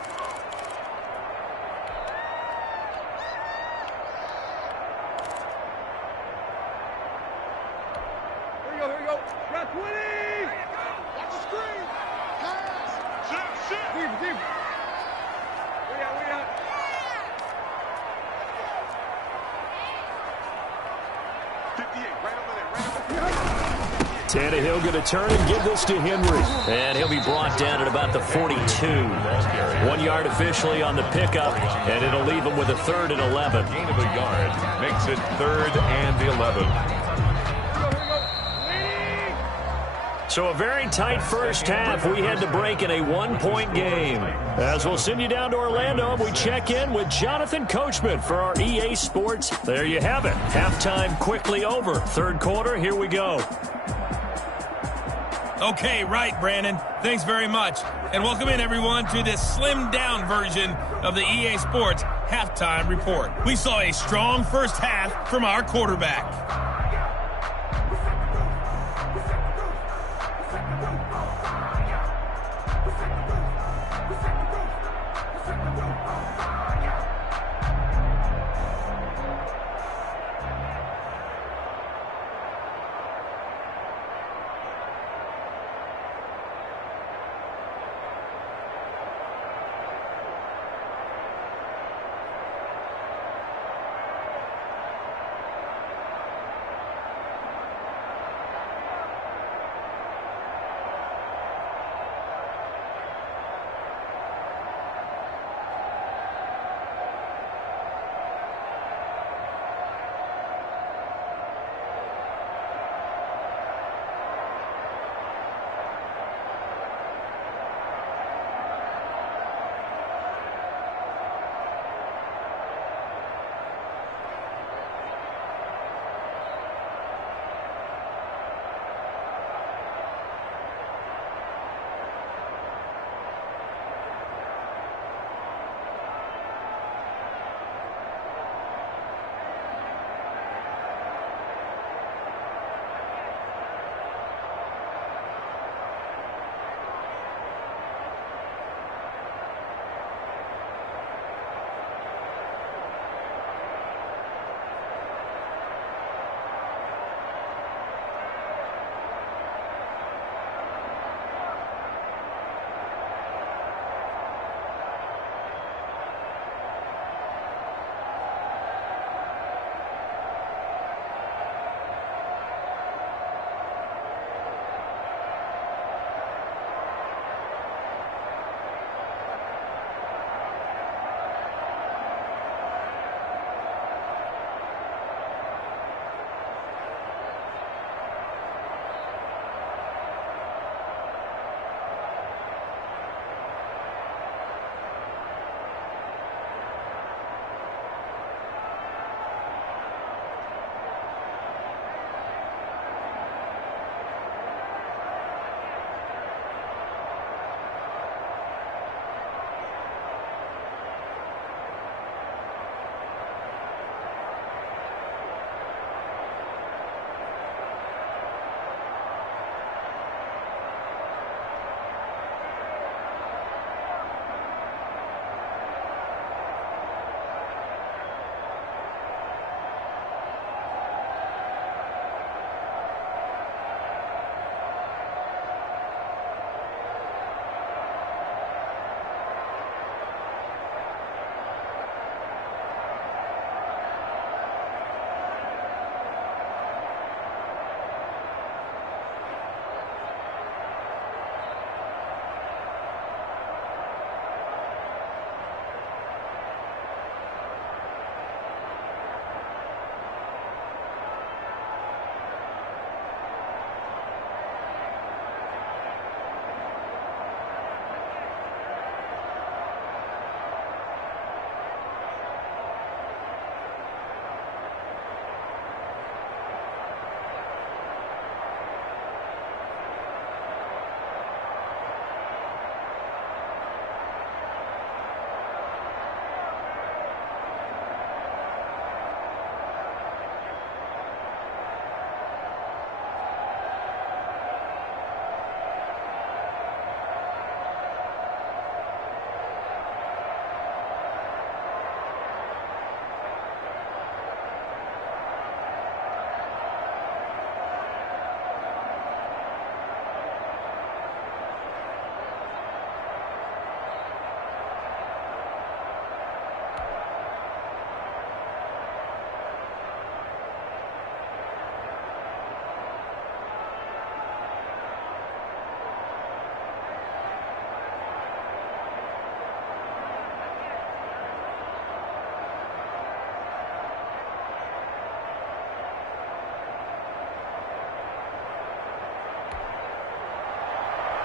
Here we go. Got 20. Watch the screen. Deep. We out. Tannehill going to turn and give this to Henry. And he'll be brought down at about the 42. 1 yard officially on the pickup, and it'll leave him with a 3rd and 11. Gain of a yard makes it 3rd and 11. So a very tight first half. We had to break in a 1-point game. As we'll send you down to Orlando, we check in with Jonathan Coachman for our EA Sports. There you have it. Halftime quickly over. Third quarter, here we go. Okay, right, Brandon. Thanks very much. And welcome in, everyone, to this slimmed-down version of the EA Sports Halftime Report. We saw a strong first half from our quarterback.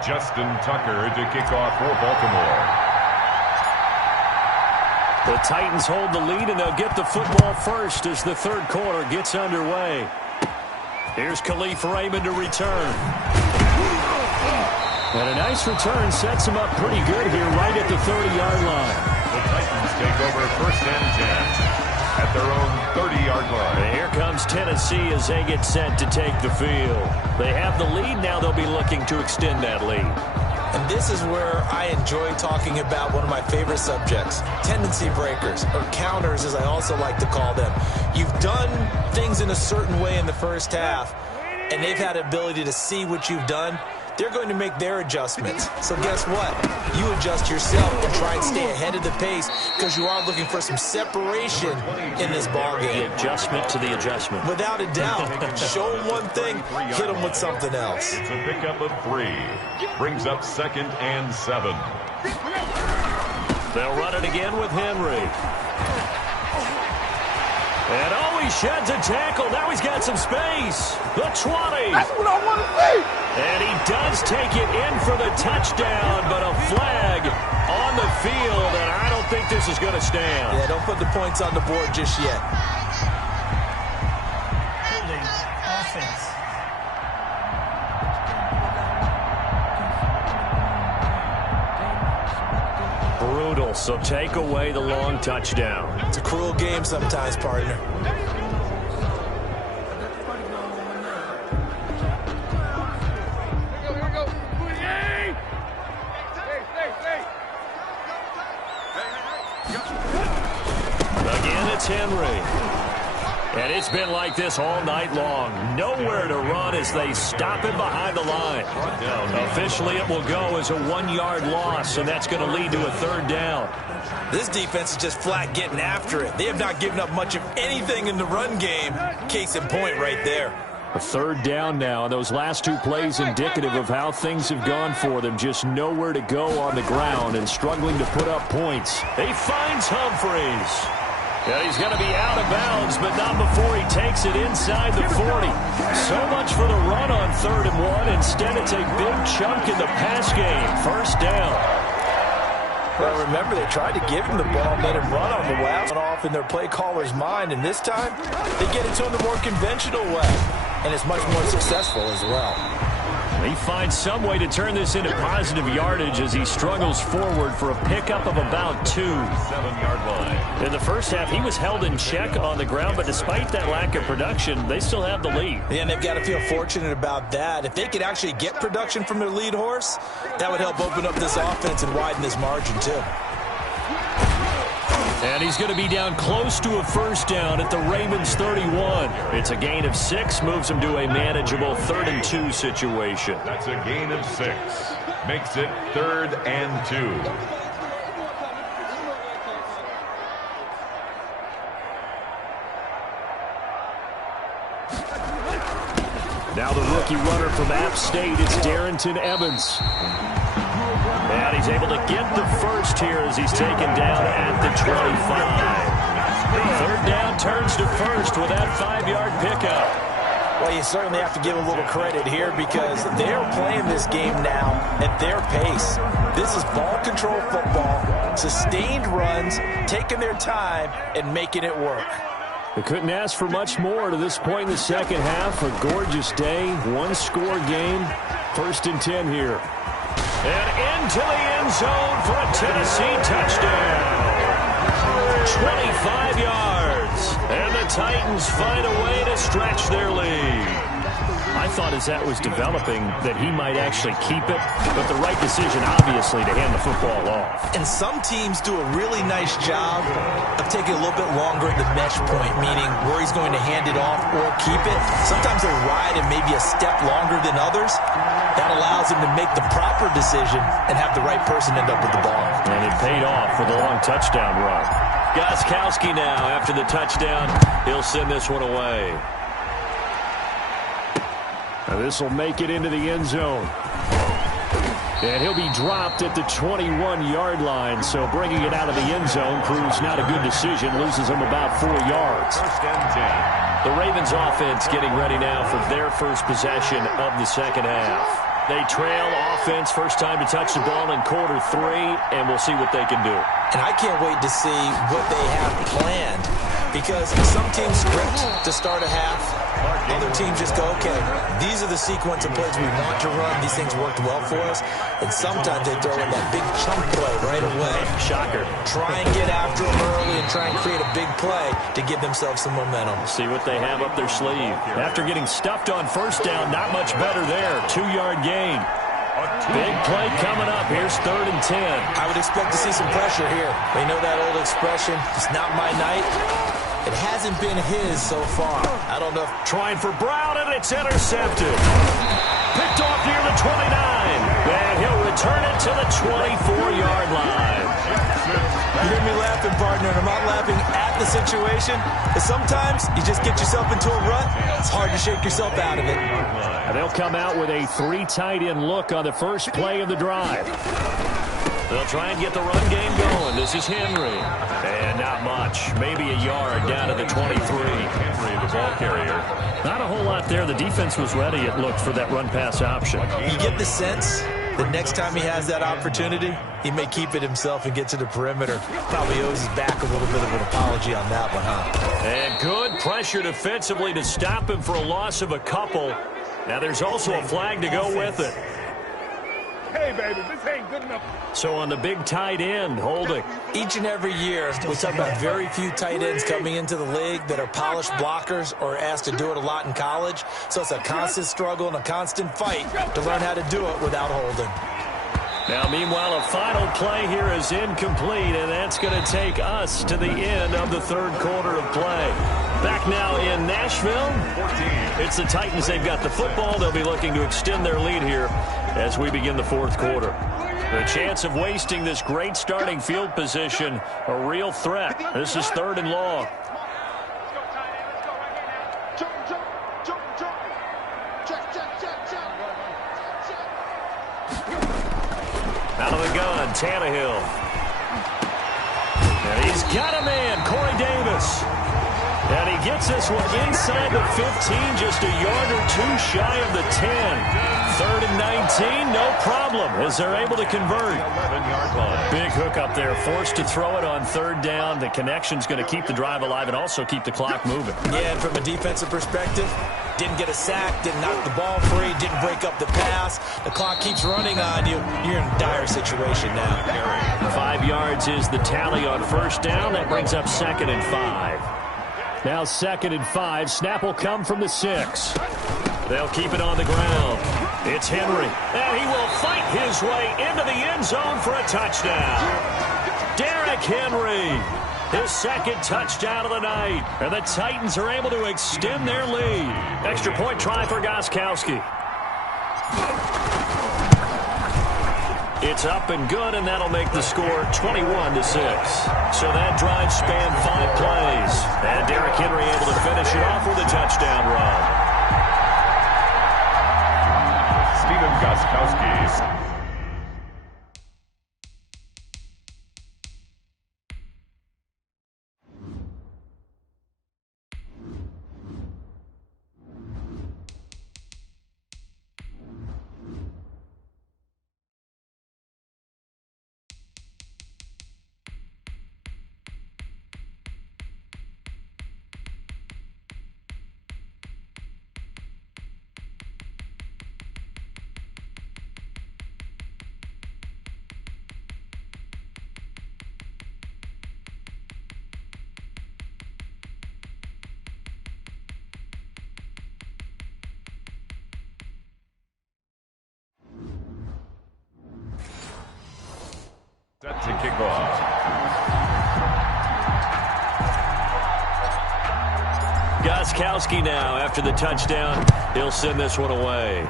Justin Tucker to kick off for Baltimore. The Titans hold the lead, and they'll get the football first as the third quarter gets underway. Here's Khalif Raymond to return. And a nice return sets him up pretty good here right at the 30-yard line. The Titans take over 1st and 10 at their own 30-yard line. And here comes Tennessee as they get set to take the field. They have the lead. Now they'll be looking to extend that lead. And this is where I enjoy talking about one of my favorite subjects, tendency breakers, or counters as I also like to call them. You've done things in a certain way in the first half, and they've had the ability to see what you've done. They're going to make their adjustments. So guess what? You adjust yourself and try and stay ahead of the pace because you are looking for some separation in this ballgame. The adjustment to the adjustment. Without a doubt. Show them one thing, hit them with something else. It's a pickup of 3. Brings up 2nd and 7. They'll run it again with Henry. And he sheds a tackle. Now he's got some space. The 20. That's what I want to see. And he does take it in for the touchdown, but a flag on the field, and I don't think this is going to stand. Yeah, don't put the points on the board just yet. Holding offense. Brutal, so take away the long touchdown. It's a cruel game sometimes, partner. Again, it's Henry. And it's been like this all night long. Nowhere to run as they stop him behind the line. Officially, it will go as a 1-yard loss, and that's going to lead to a 3rd down. This defense is just flat getting after it. They have not given up much of anything in the run game. Case in point right there. A 3rd down now, and those last 2 plays indicative of how things have gone for them. Just nowhere to go on the ground and struggling to put up points. He finds Humphreys. Yeah, he's going to be out of bounds, but not before he takes it inside the 40. So much for the run on 3rd and 1. Instead, it's a big chunk in the pass game. 1st down. Well, remember, they tried to give him the ball and let him run on the last one off in their play caller's mind, and this time they get it to him the more conventional way, and it's much more successful as well. He finds some way to turn this into positive yardage as he struggles forward for a pickup of about 2. 7-yard line. In the first half, he was held in check on the ground, but despite that lack of production, they still have the lead. Yeah, and they've got to feel fortunate about that. If they could actually get production from their lead horse, that would help open up this offense and widen this margin too. And he's going to be down close to a 1st down at the Ravens 31. It's a gain of 6, moves him to a manageable 3rd and 2 situation. That's a gain of 6. Makes it 3rd and 2. Now the rookie runner from App State, it's Darrington Evans. And he's able to get the first here as he's taken down at the 25. 3rd down turns to 1st with that 5-yard pickup. Well, you certainly have to give a little credit here because they're playing this game now at their pace. This is ball control football, sustained runs, taking their time and making it work. They couldn't ask for much more to this point in the second half. A gorgeous day, 1-score game. 1st and 10 here. And into the end zone for a Tennessee touchdown. 25 yards. And the Titans find a way to stretch their lead. I thought as that was developing that he might actually keep it, but the right decision, obviously, to hand the football off. And some teams do a really nice job of taking a little bit longer at the mesh point, meaning where he's going to hand it off or keep it. Sometimes they'll ride it maybe a step longer than others. That allows him to make the proper decision and have the right person end up with the ball. And it paid off with a long touchdown run. Gostkowski now, after the touchdown, he'll send this one away. Now this will make it into the end zone. And he'll be dropped at the 21-yard line, so bringing it out of the end zone proves not a good decision, loses him about 4 yards. 1st and 10. The Ravens offense getting ready now for their first possession of the second half. They trail offense, first time to touch the ball in quarter 3, and we'll see what they can do. And I can't wait to see what they have planned, because some teams script to start a half. Other teams just go, okay, these are the sequence of plays we want to run. These things worked well for us. And sometimes they throw in that big chunk play right away. Shocker. Try and get after them early and try and create a big play to give themselves some momentum. See what they have up their sleeve. After getting stuffed on first down, not much better there. 2-yard gain. Big play coming up. Here's 3rd and 10. I would expect to see some pressure here. We know that old expression, it's not my night. It hasn't been his so far. I don't know if... Trying for Brown, and it's intercepted. Picked off near the 29. And he'll return it to the 24-yard line. You hear me laughing, partner, and I'm not laughing at the situation. But sometimes you just get yourself into a rut. It's hard to shake yourself out of it. And they'll come out with a 3 tight end look on the first play of the drive. They'll try and get the run game going. This is Henry. And not much. Maybe a yard down to the 23. Henry, the ball carrier. Not a whole lot there. The defense was ready, it looked, for that run-pass option. You get the sense that next time he has that opportunity, he may keep it himself and get to the perimeter. Probably owes his back a little bit of an apology on that one, huh? And good pressure defensively to stop him for a loss of a couple. Now there's also a flag to go with it. Hey, baby, this ain't good enough. So on the big tight end, holding. Each and every year, we talk about very few tight ends coming into the league that are polished blockers or asked to do it a lot in college. So it's a constant struggle and a constant fight to learn how to do it without holding. Now, meanwhile, a final play here is incomplete, and that's going to take us to the end of the 3rd quarter of play. Back now in Nashville, it's the Titans. They've got the football. They'll be looking to extend their lead here as we begin the 4th quarter. The chance of wasting this great starting field position, a real threat. This is 3rd and long. Out of the gun, Tannehill. And he's got a man, Corey Davis. And he gets this one inside the 15, just a yard or 2 shy of the 10. 3rd and 19, no problem, as they're able to convert. 11-yard line. Big hook up there, forced to throw it on 3rd down. The connection's going to keep the drive alive and also keep the clock moving. Yeah, and from a defensive perspective, didn't get a sack, didn't knock the ball free, didn't break up the pass. The clock keeps running on you. You're in a dire situation now. 5 yards is the tally on first down. That brings up 2nd and 5. Now 2nd and 5. Snap will come from the 6. They'll keep it on the ground. It's Henry. And he will fight his way into the end zone for a touchdown. Derrick Henry. His 2nd touchdown of the night. And the Titans are able to extend their lead. Extra point try for Gostkowski. It's up and good, and that'll make the score 21-6. So that drive spanned 5 plays. And Derrick Henry able to finish it off with a touchdown run. Stephen Gostkowski. Set to kick off. Gostkowski now after the touchdown. He'll send this one away.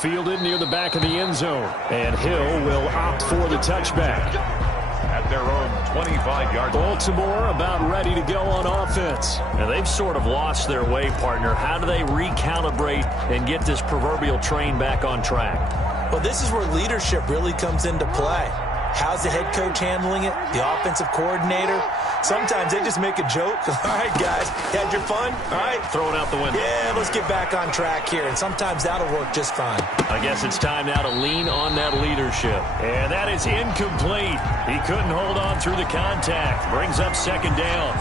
Fielded near the back of the end zone. And Hill will opt for the touchback. At their own 25-yard line. Baltimore about ready to go on offense. Now they've sort of lost their way, partner. How do they recalibrate and get this proverbial train back on track? Well, this is where leadership really comes into play. How's the head coach handling it? The offensive coordinator? Sometimes they just make a joke. All right, guys, had your fun? All right. Throw it out the window. Yeah, let's get back on track here, and sometimes that'll work just fine. I guess it's time now to lean on that leadership. And that is incomplete. He couldn't hold on through the contact. Brings up second down.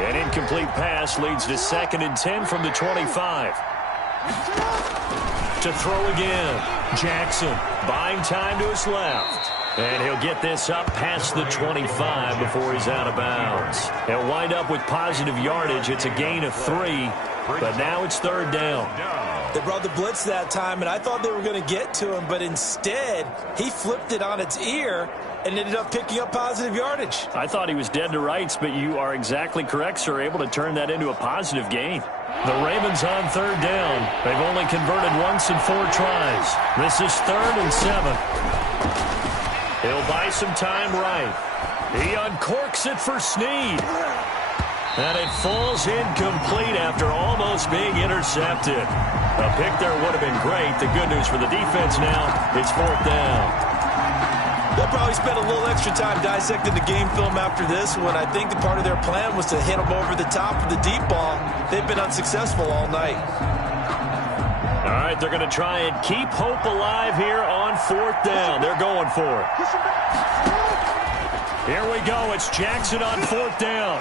An incomplete pass leads to 2nd and 10 from the 25. To throw again. Jackson buying time to his left. And he'll get this up past the 25 before he's out of bounds. He'll wind up with positive yardage. It's a gain of 3, but now it's 3rd down. They brought the blitz that time, and I thought they were going to get to him, but instead he flipped it on its ear and ended up picking up positive yardage. I thought he was dead to rights, but you are exactly correct, sir, able to turn that into a positive gain. The Ravens on 3rd down. They've only converted once in 4 tries. This is 3rd and 7. He'll buy some time right. He uncorks it for Snead. And it falls incomplete after almost being intercepted. A pick there would have been great. The good news for the defense now, it's 4th down. They'll probably spend a little extra time dissecting the game film after this one. I think the part of their plan was to hit them over the top of the deep ball. They've been unsuccessful all night. All right, they're going to try and keep hope alive here on 4th down. They're going for it. Here we go. It's Jackson on 4th down.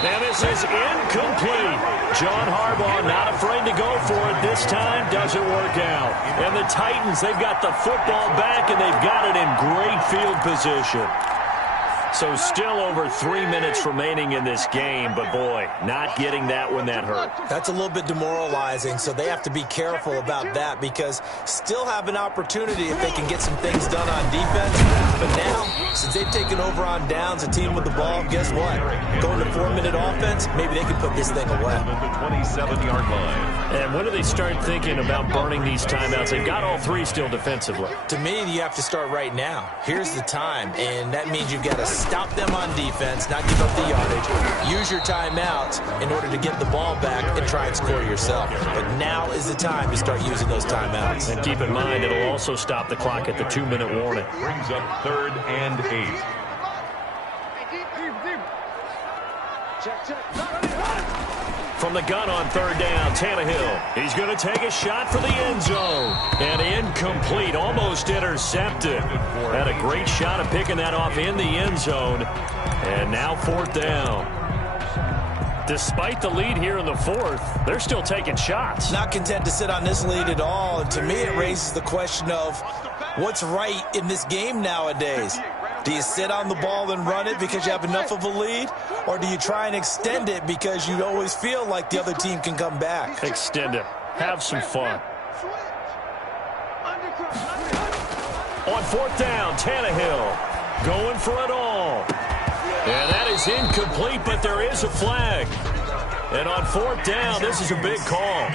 And this is incomplete. John Harbaugh not afraid to go for it. This time doesn't work out. And the Titans, they've got the football back, and they've got it in great field position. So still over 3 minutes remaining in this game, but boy, not getting that when that hurt. That's a little bit demoralizing, so they have to be careful about that because still have an opportunity if they can get some things done on defense. But now, since they've taken over on downs, a team with the ball, guess what? Going to 4-minute offense, maybe they can put this thing away. The 27-yard line. And when do they start thinking about burning these timeouts? They've got all 3 still defensively. To me, you have to start right now. Here's the time, and that means you've got to stop them on defense, not give up the yardage. Use your timeouts in order to get the ball back and try and score yourself. But now is the time to start using those timeouts. And keep in mind, it'll also stop the clock at the 2-minute warning. Brings up 3rd and 8. From the gun on 3rd down, Tannehill. He's going to take a shot for the end zone. And incomplete, almost intercepted. Had a great shot of picking that off in the end zone. And now 4th down. Despite the lead here in the 4th, they're still taking shots. Not content to sit on this lead at all. And to me, it raises the question of what's right in this game nowadays. Do you sit on the ball and run it because you have enough of a lead? Or do you try and extend it because you always feel like the other team can come back? Extend it. Have some fun. On 4th down, Tannehill going for it all. And that is incomplete, but there is a flag. And on 4th down, this is a big call.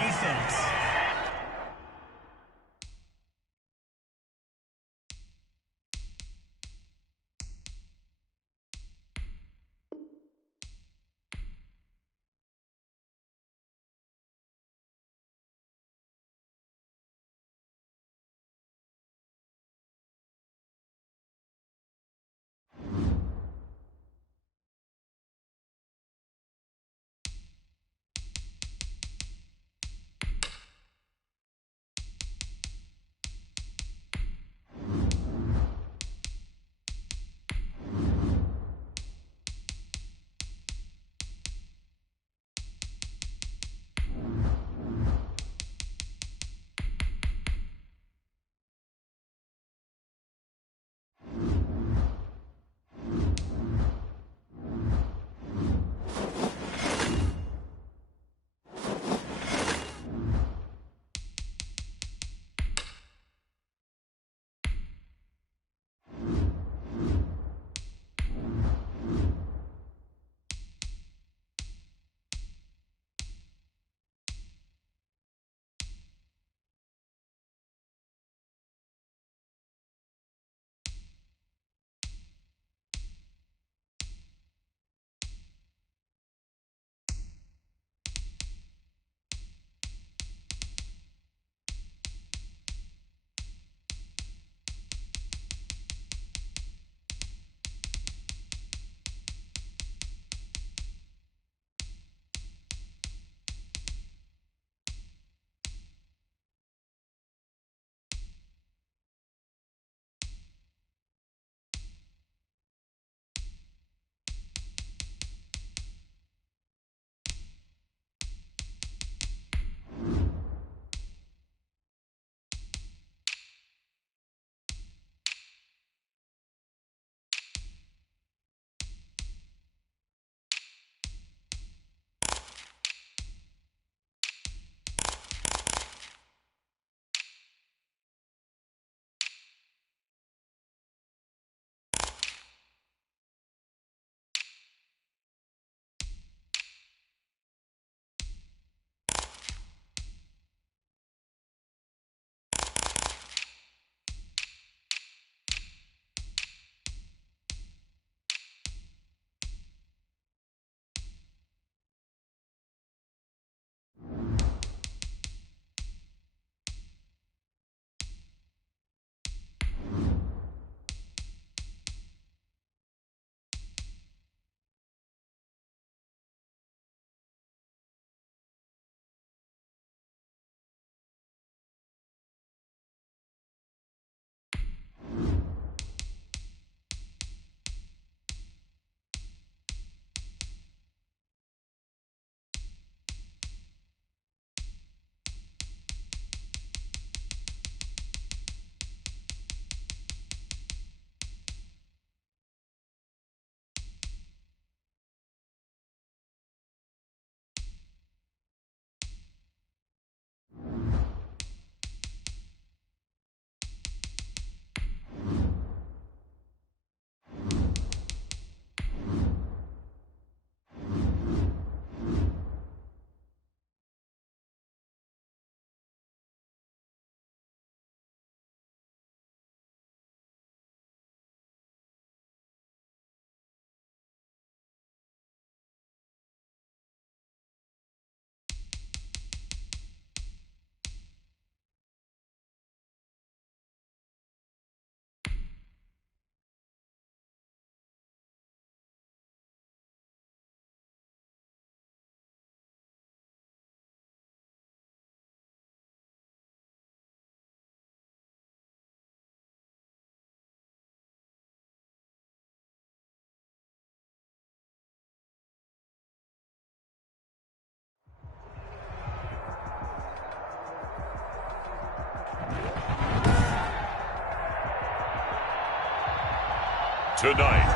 Tonight,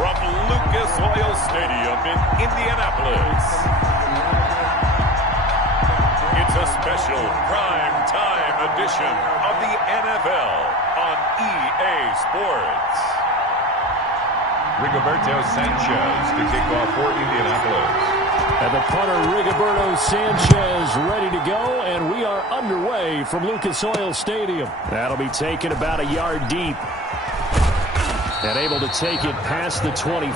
from Lucas Oil Stadium in Indianapolis, it's a special prime-time edition of the NFL on EA Sports. Rigoberto Sanchez to kick off for Indianapolis. And the punter, Rigoberto Sanchez, ready to go, and we are underway from Lucas Oil Stadium. That'll be taken about a yard deep. And able to take it past the 25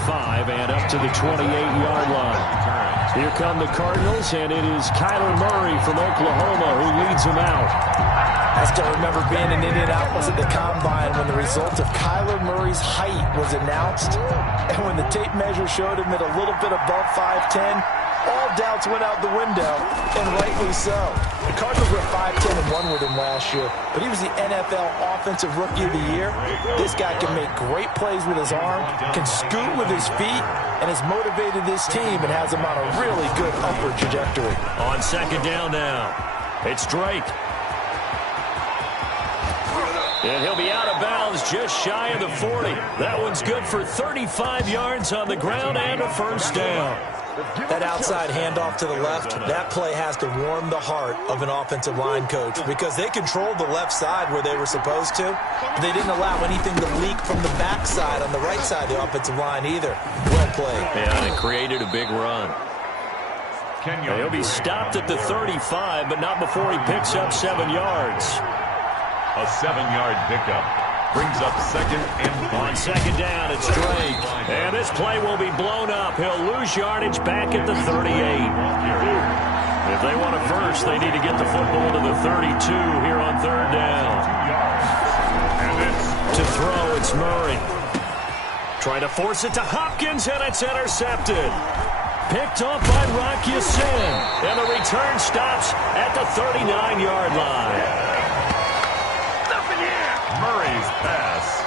and up to the 28-yard line. Here come the Cardinals, and it is Kyler Murray from Oklahoma who leads them out. I still remember being in Indianapolis at the Combine when the result of Kyler Murray's height was announced. And when the tape measure showed him at a little bit above 5'10", all doubts went out the window, and rightly so. The Cardinals were 5'10" and won with him last year, but he was the NFL Offensive Rookie of the Year. This guy can make great plays with his arm, can scoot with his feet, and has motivated this team and has them on a really good upward trajectory. On second down now, it's Drake. And he'll be out of bounds just shy of the 40. That one's good for 35 yards on the ground and a first down. That outside handoff to the left, that play has to warm the heart of an offensive line coach because they controlled the left side where they were supposed to, but they didn't allow anything to leak from the backside on the right side of the offensive line either. Well played. Yeah, and it created a big run. He'll be stopped at the 35, but not before he picks up 7 yards. A 7-yard pickup brings up second and 3. On second down, it's Drake. And this play will be blown up. He'll lose yardage back at the 38. If they want a first, they need to get the football to the 32 here on third down. To throw, it's Murray. Trying to force it to Hopkins, and it's intercepted. Picked off by Rock Ya-Sin. And the return stops at the 39-yard line. Murray's pass.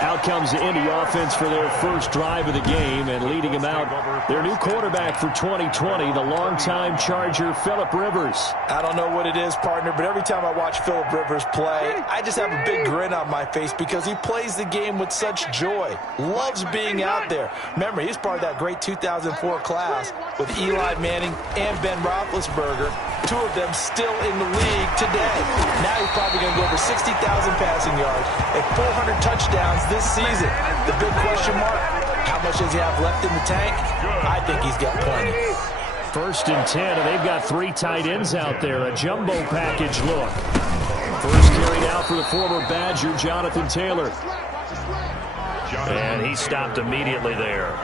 Out comes the Indy offense for their first drive of the game, and leading them out, their new quarterback for 2020, the longtime Charger, Phillip Rivers. I don't know what it is, partner, but every time I watch Phillip Rivers play, I just have a big grin on my face because he plays the game with such joy, loves being out there. Remember, he's part of that great 2004 class with Eli Manning and Ben Roethlisberger, two of them still in the league today. Now he's probably going to go over 60,000 passing yards and 400 touchdowns this season. The big question mark, how much does he have left in the tank? I think he's got plenty. First and 10, and they've got 3 tight ends out there. A jumbo package look. First carried out for the former Badger, Jonathan Taylor. And he stopped immediately there.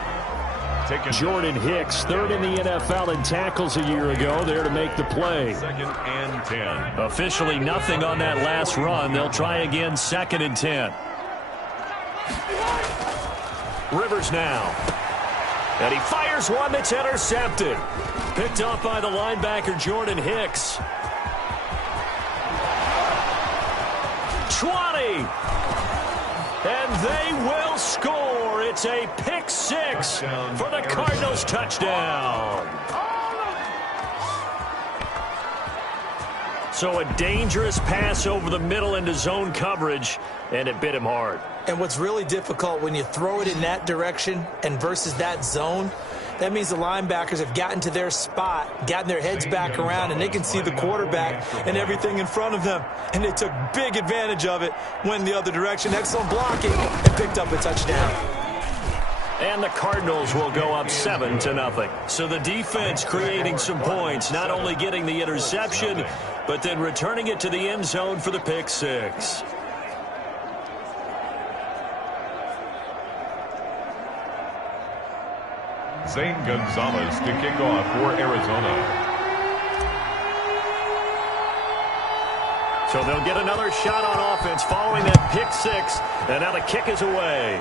Jordan Hicks, third in the NFL in tackles a year ago, there to make the play. Second and 10. Officially nothing on that last run. They'll try again, second and 10. Rivers now. And he fires one that's intercepted. Picked off by the linebacker, Jordan Hicks. 20. And they will score. It's a pick 6 for the Cardinals touchdown. So a dangerous pass over the middle into zone coverage, and it bit him hard. And what's really difficult when you throw it in that direction and versus that zone, that means the linebackers have gotten to their spot, gotten their heads back around, and they can see the quarterback and everything in front of them. And they took big advantage of it, went the other direction, excellent blocking, and picked up a touchdown. And the Cardinals will go up 7-0. So the defense creating some points, not only getting the interception, but then returning it to the end zone for the pick 6. Zane Gonzalez to kick off for Arizona. So they'll get another shot on offense following that pick 6, and now the kick is away.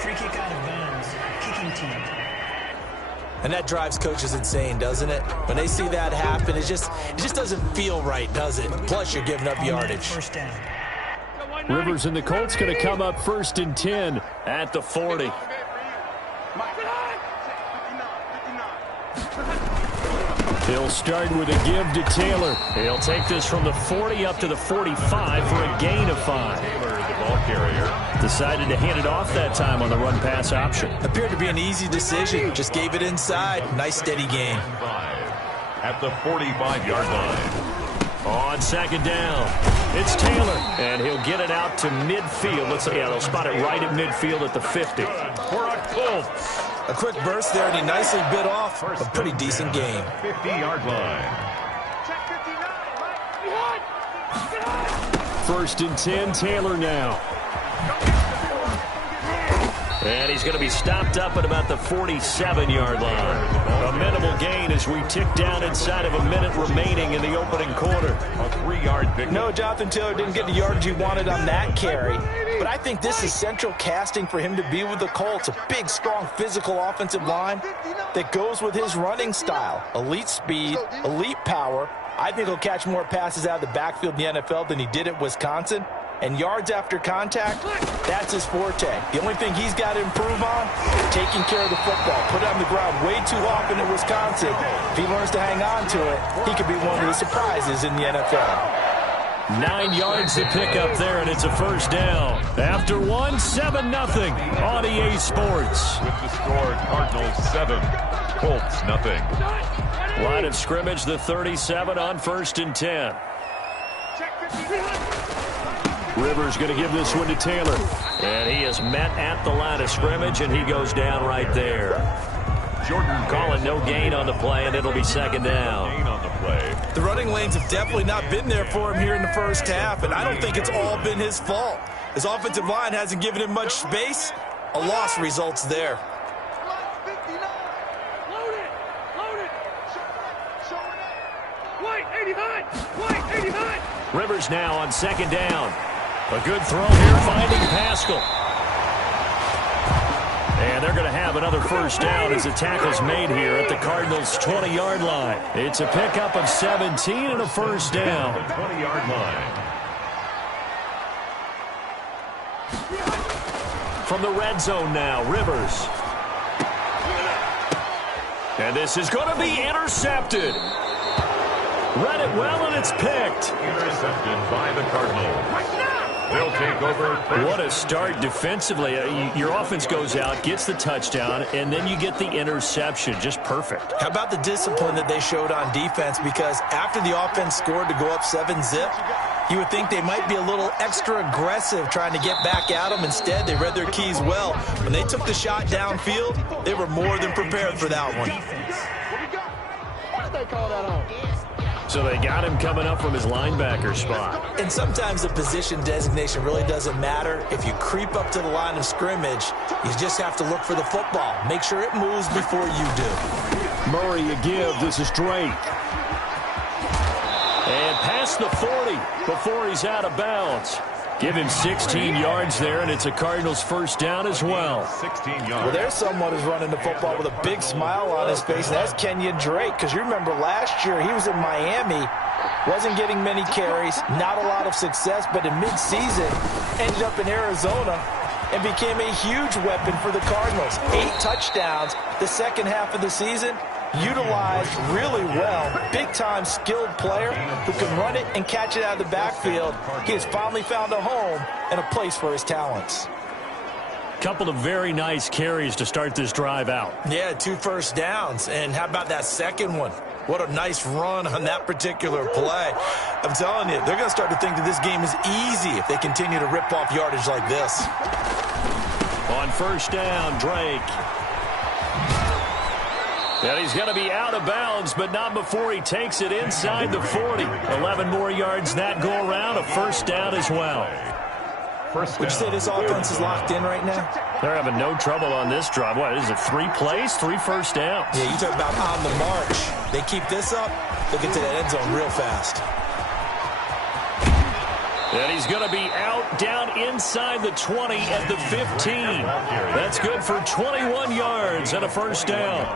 Free kick out of bounds. Kicking team. And that drives coaches insane, doesn't it? When they see that happen, it just doesn't feel right, does it? Plus, you're giving up yardage. First down. Rivers and the Colts going to come up first and 10 at the 40. He'll start with a give to Taylor. He'll take this from the 40 up to the 45 for a gain of 5. Taylor, the ball carrier. Decided to hand it off that time on the run-pass option. Appeared to be an easy decision. Just gave it inside. Nice steady gain. 5 at the 45-yard line. On second down, it's Taylor, and he'll get it out to midfield. They'll spot it right at midfield at the 50. For a Colts. A quick burst there, and he nicely bit off a pretty decent gain. 50-yard line. First and 10, Taylor now. And he's going to be stopped up at about the 47-yard line. A minimal gain as we tick down inside of a minute remaining in the opening quarter. A 3-yard pick. No, Jonathan Taylor didn't get the yardage he wanted on that carry. But I think this is central casting for him to be with the Colts. A big, strong, physical offensive line that goes with his running style. Elite speed, elite power. I think he'll catch more passes out of the backfield in the NFL than he did at Wisconsin. And yards after contact, that's his forte. The only thing he's got to improve on, taking care of the football. Put it on the ground way too often at Wisconsin. If he learns to hang on to it, he could be one of the surprises in the NFL. 9 yards to pick up there, and it's a first down. After 7-0 on EA Sports. With the score, Cardinals 7, Colts nothing. Line of scrimmage, the 37 on first and 10. Rivers going to give this one to Taylor. And he is met at the line of scrimmage, and he goes down right there. Jordan calling no gain on the play, and it'll be second down. Gain on the play. The running lanes have definitely not been there for him here in the first half, and I don't think it's all been his fault. His offensive line hasn't given him much space. A loss results there. Rivers now on second down. A good throw here, finding Pascal. And they're going to have another first down as the tackle's made here at the Cardinals' 20-yard line. It's a pickup of 17 and a first down. 20-yard line. From the red zone now, Rivers. And this is going to be intercepted. Read it well, and it's picked. Intercepted by the Cardinals. They'll take over. What a start defensively. Your offense goes out, gets the touchdown, and then you get the interception. Just perfect. How about the discipline that they showed on defense? Because after the offense scored to go up 7-zip, you would think they might be a little extra aggressive trying to get back at them. Instead, they read their keys well. When they took the shot downfield, they were more than prepared for that one. What did they call that on? So they got him coming up from his linebacker spot. And sometimes the position designation really doesn't matter. If you creep up to the line of scrimmage, you just have to look for the football. Make sure it moves before you do. Murray a give. This is Drake. And past the 40 before he's out of bounds. Give him 16 yards there, and it's a Cardinals first down as well. 16 yards. Well, there's someone who's running the football with a big smile on his face, and that's Kenyon Drake. Because you remember last year he was in Miami, wasn't getting many carries, not a lot of success, but in midseason ended up in Arizona and became a huge weapon for the Cardinals. 8 touchdowns the second half of the season. Utilized really well. Big-time skilled player who can run it and catch it out of the backfield. He has finally found a home and a place for his talents. Couple of very nice carries to start this drive out. Yeah, 2 first downs. And how about that second one? What a nice run on that particular play. I'm telling you, they're going to start to think that this game is easy if they continue to rip off yardage like this. On first down, Drake. And he's going to be out of bounds, but not before he takes it inside the 40. 11 more yards that go around, a first down as well. Would you say this offense is locked in right now? They're having no trouble on this drive. What is it, 3 plays, 3 first downs? Yeah, you talk about on the march. They keep this up, they'll get to that end zone real fast. And he's going to be out down inside the 20 at the 15. That's good for 21 yards and a first down.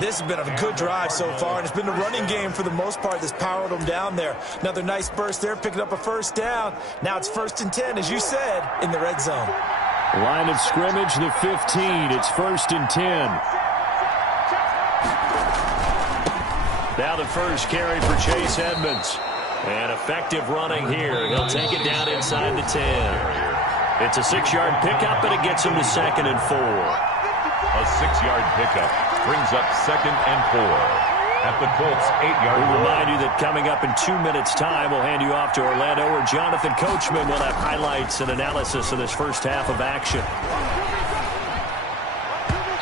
This has been a good drive so far, and it's been the running game for the most part that's powered them down there. Another nice burst there, picking up a first down. Now it's 1st and 10, as you said, in the red zone. Line of scrimmage, the 15. It's 1st and 10. Now the first carry for Chase Edmonds. And effective running here. He'll take it down inside the 10. It's a 6-yard pickup, and it gets him to 2nd and 4. A 6-yard pickup brings up 2nd and 4. At the Colts' 8-yard line. We'll remind you that coming up in 2 minutes' time, we'll hand you off to Orlando, where Jonathan Coachman will have highlights and analysis of this first half of action.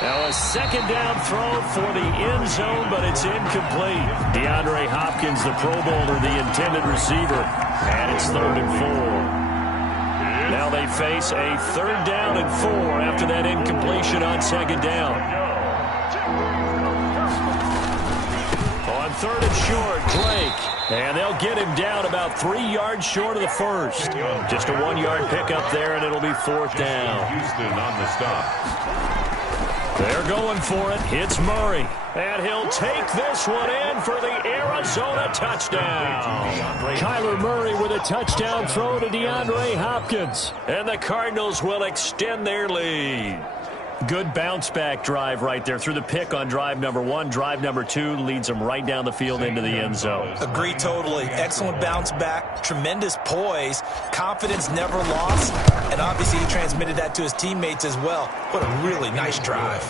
Now a 2nd down throw for the end zone, but it's incomplete. DeAndre Hopkins, the Pro Bowler, the intended receiver, and it's 3rd and 4. Now they face a 3rd down and 4 after that incompletion on 2nd down. On 3rd and short, Drake. And they'll get him down about 3 yards short of the first. Just a 1-yard pickup there, and it'll be 4th down. Houston on the stop. They're going for it. It's Murray. And he'll take this one in for the Arizona touchdown. Kyler Murray with a touchdown throw to DeAndre Hopkins. And the Cardinals will extend their lead. Good bounce-back drive right there through the pick on drive number 1. Drive number 2 leads them right down the field into the end zone. Agree totally. Excellent bounce-back, tremendous poise, confidence never lost, and obviously he transmitted that to his teammates as well. What a really nice drive.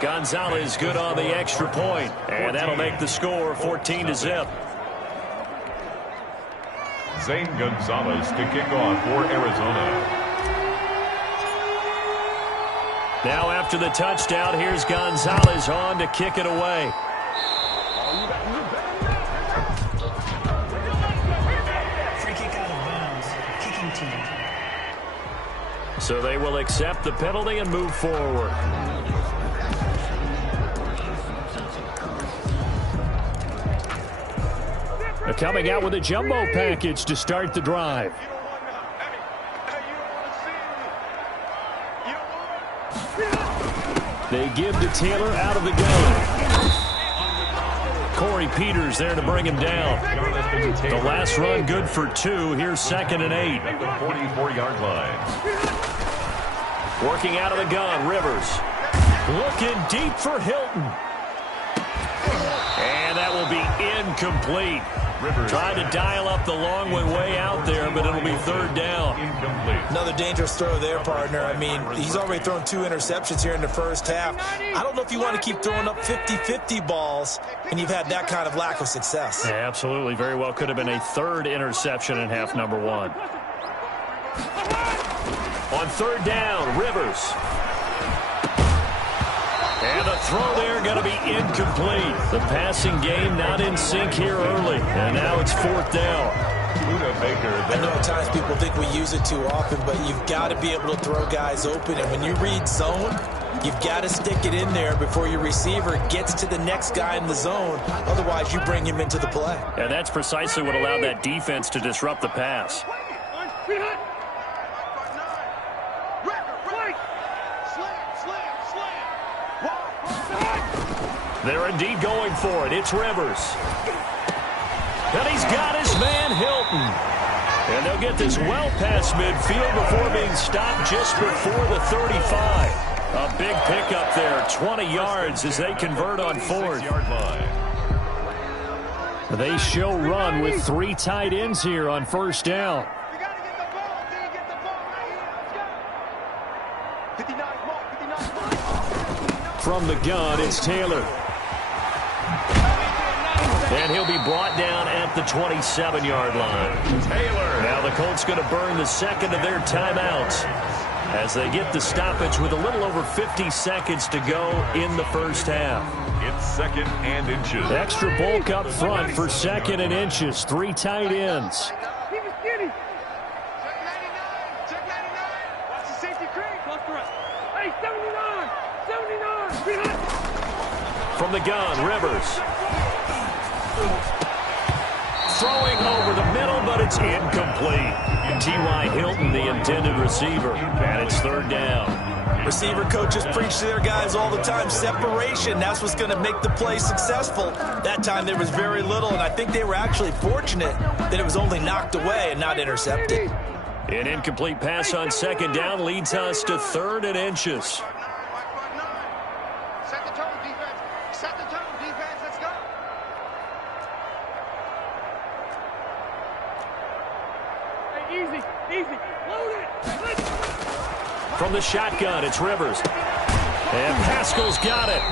Gonzalez good on the extra point, and that'll make the score 14-0. Zane Gonzalez to kick off for Arizona. Now after the touchdown, here's Gonzalez on to kick it away. Free kick out of bounds. Kicking team. So they will accept the penalty and move forward. They're coming out with a jumbo package to start the drive. They give to Taylor out of the gun. Corey Peters there to bring him down. The last run good for 2. Here's 2nd and 8. At the 44-yard line. Working out of the gun, Rivers. Looking deep for Hilton. And that will be incomplete. Rivers trying to dial up the long one way out there, but it'll be 3rd down. Incomplete. Another dangerous throw there, partner. I mean, he's already thrown 2 interceptions here in the first half. I don't know if you want to keep throwing up 50-50 balls, and you've had that kind of lack of success. Yeah, absolutely. Very well could have been a 3rd interception in half number 1. On 3rd down, Rivers. And the throw there going to be incomplete. The passing game not in sync here early. And now it's 4th down. I know at times people think we use it too often, but you've got to be able to throw guys open. And when you read zone, you've got to stick it in there before your receiver gets to the next guy in the zone. Otherwise, you bring him into the play. And that's precisely what allowed that defense to disrupt the pass. They're indeed going for it. It's Rivers. And he's got his man Hilton. And they'll get this well past midfield before being stopped just before the 35. A big pickup there, 20 yards as they convert on 4th. They show run with 3 tight ends here on 1st down. From the gun, it's Taylor. And he'll be brought down at the 27-yard line. Taylor. Now the Colts going to burn the 2nd of their timeouts as they get the stoppage with a little over 50 seconds to go in the first half. It's 2nd and inches. Extra bulk up front for 2nd and inches. 3 tight ends. Keep it skinny. Check 99. Watch the safety creep. Hey, 79. 79. From the gun, Rivers. Throwing over the middle, but it's incomplete. T.Y. Hilton, the intended receiver, and it's 3rd down. Receiver coaches preach to their guys all the time. Separation, that's what's going to make the play successful. That time there was very little, and I think they were actually fortunate that it was only knocked away and not intercepted. An incomplete pass on 2nd down leads us to 3rd and inches. Easy. Load it. From the shotgun, it's Rivers. And Pascal's got it.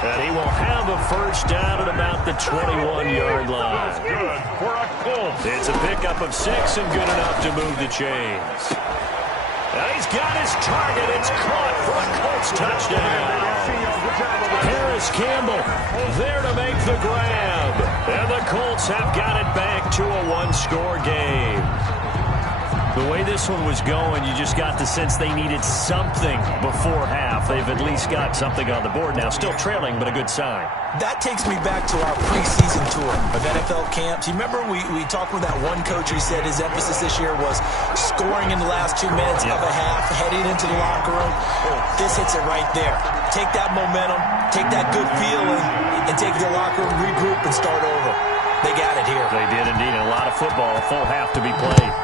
And he will have a first down at about the 21-yard line. Good for a Colt. It's a pickup of 6 and good enough to move the chains. And he's got his target. It's caught for a Colts touchdown. Harris Campbell there to make the grab. And the Colts have got it back to a one-score game. The way this one was going, you just got the sense they needed something before half. They've at least got something on the board now. Still trailing, but a good sign. That takes me back to our preseason tour of NFL camps. You remember we talked with that one coach who said his emphasis this year was scoring in the last 2 minutes of a half, heading into the locker room. This hits it right there. Take that momentum, take that good feeling, and take the locker room, regroup, and start over. They got it here. They did indeed. A lot of football, a full half to be played.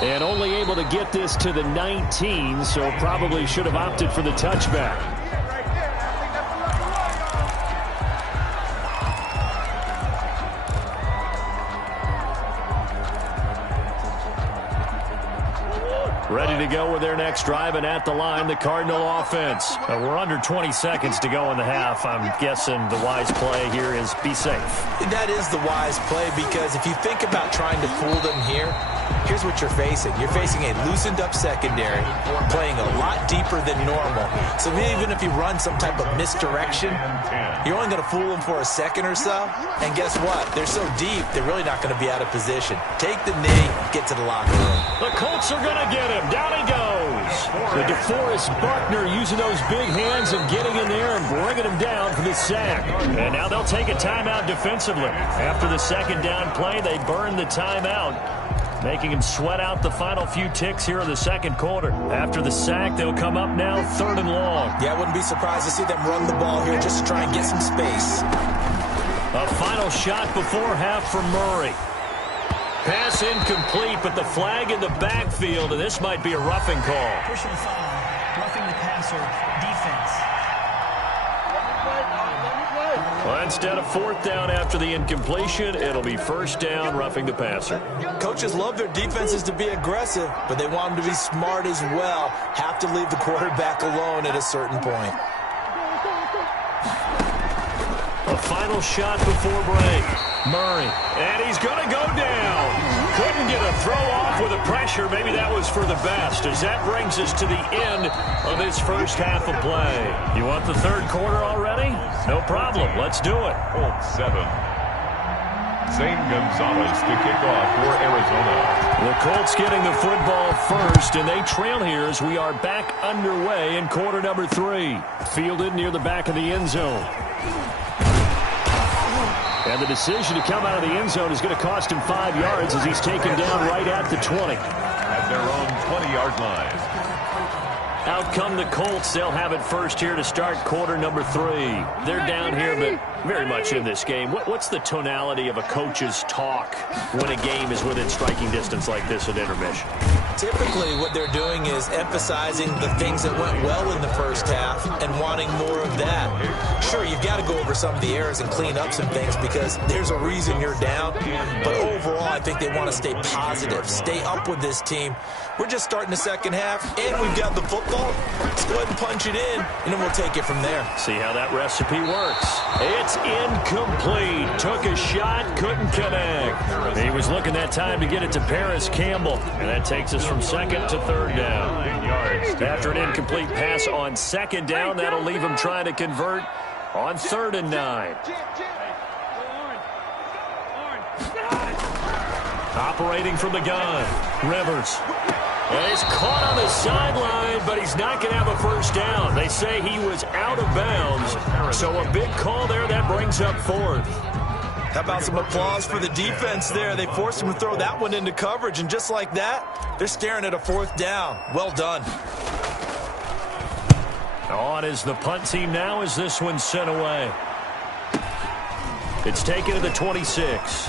And only able to get this to the 19, so probably should have opted for the touchback. Ready to go with their next drive, and at the line, the Cardinal offense. We're under 20 seconds to go in the half. I'm guessing the wise play here is be safe. That is the wise play, because if you think about trying to fool them here, here's what you're facing. You're facing a loosened-up secondary, playing a lot deeper than normal. So even if you run some type of misdirection, you're only going to fool them for a second or so. And guess what? They're so deep, they're really not going to be out of position. Take the knee, get to the locker room. The Colts are going to get him. Down he goes. The DeForest Buckner using those big hands and getting in there and bringing him down for the sack. And now they'll take a timeout defensively. After the second down play, they burn the timeout, making him sweat out the final few ticks here in the second quarter. After the sack, they'll come up now 3rd and long. Yeah, I wouldn't be surprised to see them run the ball here just to try and get some space. A final shot before half from Murray. Pass incomplete, but the flag in the backfield, and this might be a roughing call. Personal foul, roughing the passer, defense. Well, instead of 4th down after the incompletion, it'll be 1st down, roughing the passer. Coaches love their defenses to be aggressive, but they want them to be smart as well. Have to leave the quarterback alone at a certain point. A final shot before break. Murray, and he's going to go down. Couldn't get a throw off with the pressure. Maybe that was for the best, as that brings us to the end of this first half of play. You want the third quarter already? No problem. Let's do it. Colts 7. Zane Gonzalez to kick off for Arizona. The Colts getting the football first, and they trail here as we are back underway in quarter number 3. Fielded near the back of the end zone. And the decision to come out of the end zone is going to cost him 5 yards as he's taken down right at the 20. At their own 20-yard line. Out come the Colts. They'll have it first here to start quarter number 3. They're down here, but very much in this game. What's the tonality of a coach's talk when a game is within striking distance like this at intermission? Typically, what they're doing is emphasizing the things that went well in the first half and wanting more of that. Sure, you've got to go over some of the errors and clean up some things because there's a reason you're down. But overall, I think they want to stay positive, stay up with this team. We're just starting the second half, and we've got the football. Let's go ahead and punch it in, and then we'll take it from there. See how that recipe works. It's incomplete. Took a shot, couldn't connect. He was looking that time to get it to Paris Campbell, and that takes us from 2nd to 3rd down. 9 yards. After an incomplete pass on 2nd down, that'll leave him trying to convert on 3rd and 9. Operating from the gun, Rivers. And he's caught on the sideline, but he's not going to have a first down. They say he was out of bounds, so a big call there. That brings up 4th. How about some applause for the defense there? They forced him to throw that one into coverage, and just like that, they're staring at a 4th down. Well done. On is the punt team now as this one's sent away. It's taken to the 26.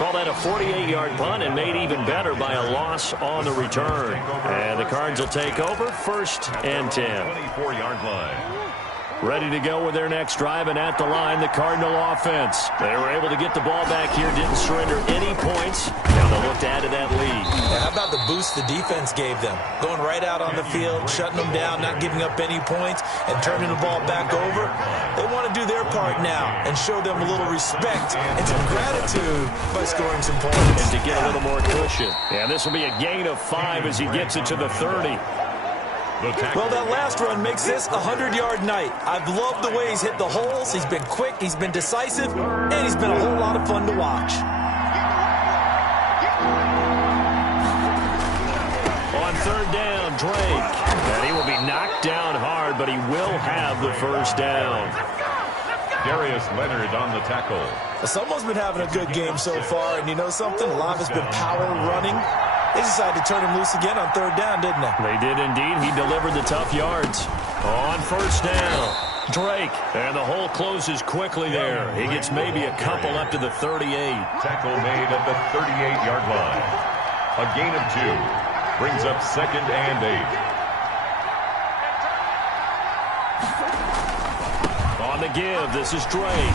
Call that a 48-yard punt and made even better by a loss on the return. And the Cards will take over 1st and 10. 24-yard line. Ready to go with their next drive, and at the line, the Cardinal offense. They were able to get the ball back here, didn't surrender any points. Now they'll look to add to that lead. Yeah, how about the boost the defense gave them? Going right out on the field, shutting them down, not giving up any points, and turning the ball back over. They want to do their part now and show them a little respect and some gratitude by scoring some points. And to get a little more cushion. Yeah, this will be a gain of 5 as he gets it to the 30. Well, that last run makes this a 100-yard night. I've loved the way he's hit the holes. He's been quick, he's been decisive, and he's been a whole lot of fun to watch. On 3rd down, Drake. And he will be knocked down hard, but he will have the first down. Darius Leonard on the tackle. Well, someone's been having a good game so far, and you know something? A lot of it's been power running. They decided to turn him loose again on 3rd down, didn't they? They did indeed. He delivered the tough yards. On 1st down, Drake. And the hole closes quickly there. He gets maybe a couple up to the 38. Tackle made at the 38-yard line. A gain of 2. Brings up 2nd and 8. On the give, this is Drake.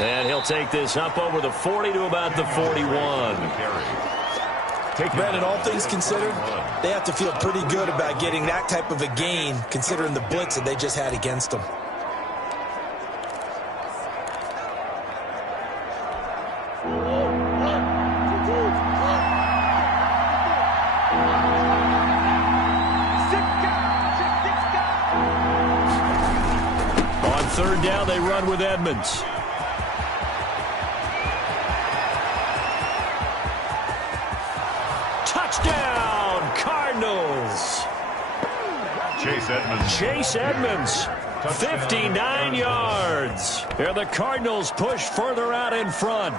And he'll take this up over the 40 to about the 41. Brandon, all things considered, they have to feel pretty good about getting that type of a gain, considering the blitz that they just had against them. On 3rd down, they run with Edmonds. Touchdown, Cardinals. Chase Edmonds, 59 yards. And the Cardinals push further out in front.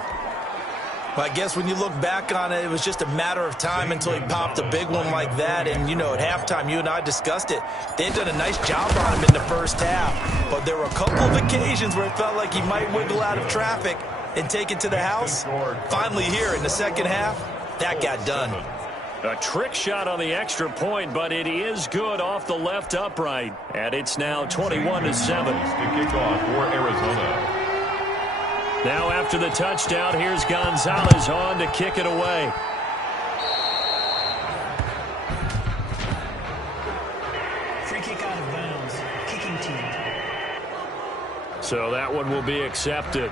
Well, I guess when you look back on it, it was just a matter of time until he popped a big one like that. And, you know, at halftime, you and I discussed it. They had done a nice job on him in the first half. But there were a couple of occasions where it felt like he might wiggle out of traffic and take it to the house. Finally here in the second half, that got done. A trick shot on the extra point, but it is good off the left upright. And it's now 21-7. To kick off for Arizona. Now after the touchdown, here's Gonzalez on to kick it away. Free kick out of bounds. Kicking team. So that one will be accepted.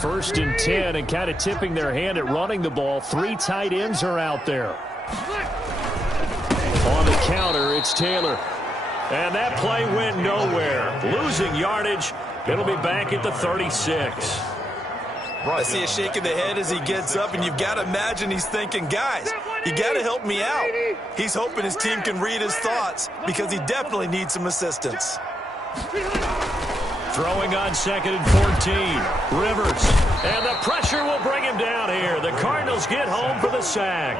First and 10, and kind of tipping their hand at running the ball. 3 tight ends are out there. On the counter, it's Taylor. And that play went nowhere. Losing yardage. It'll be back at the 36. I see a shake of the head as he gets up, and you've got to imagine he's thinking, guys, you got to help me out. He's hoping his team can read his thoughts because he definitely needs some assistance. Throwing on 2nd and 14. Rivers. And the pressure will bring him down here. The Cardinals get home for the sack.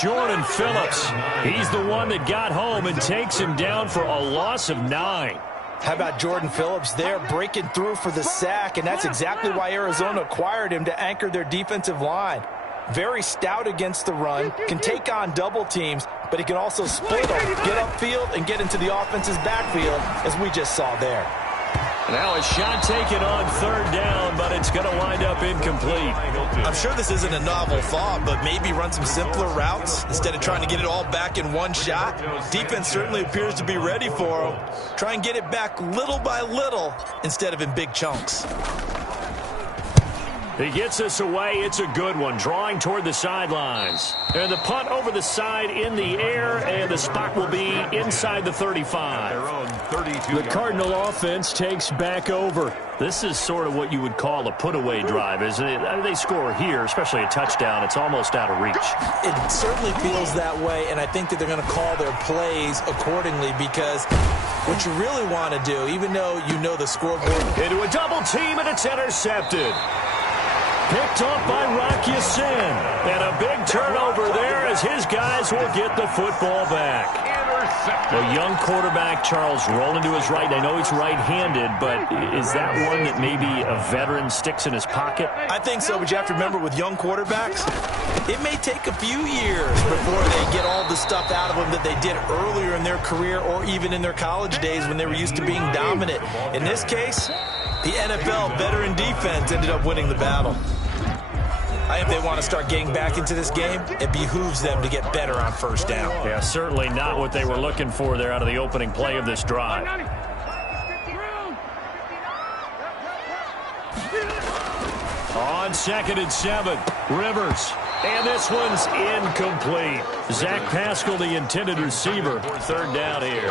Jordan Phillips. He's the one that got home and takes him down for a loss of 9. How about Jordan Phillips there breaking through for the sack, and that's exactly why Arizona acquired him to anchor their defensive line. Very stout against the run, can take on double teams, but he can also split them, get upfield, and get into the offense's backfield, as we just saw there. Now a shot taken on 3rd down, but it's going to wind up incomplete. I'm sure this isn't a novel thought, but maybe run some simpler routes instead of trying to get it all back in one shot. Defense certainly appears to be ready for him. Try and get it back little by little instead of in big chunks. He gets us away. It's a good one. Drawing toward the sidelines. And the punt over the side in the air, and the spot will be inside the 35. The Cardinal offense takes back over. This is sort of what you would call a put-away drive, isn't it? They score here, especially a touchdown. It's almost out of reach. It certainly feels that way, and I think that they're going to call their plays accordingly because what you really want to do, even though you know the scoreboard. Into a double team, and it's intercepted. Picked off by Rock Ya-Sin. And a big turnover there as his guys will get the football back. A young quarterback, Charles, rolling to his right. I know he's right-handed, but is that one that maybe a veteran sticks in his pocket? I think so, but you have to remember with young quarterbacks, it may take a few years before they get all the stuff out of them that they did earlier in their career or even in their college days when they were used to being dominant. In this case, the NFL veteran defense ended up winning the battle. I think they want to start getting back into this game. It behooves them to get better on first down. Yeah, certainly not what they were looking for there out of the opening play of this drive. On 2nd and 7, Rivers. And this one's incomplete. Zach Pascal, the intended receiver. 3rd down here.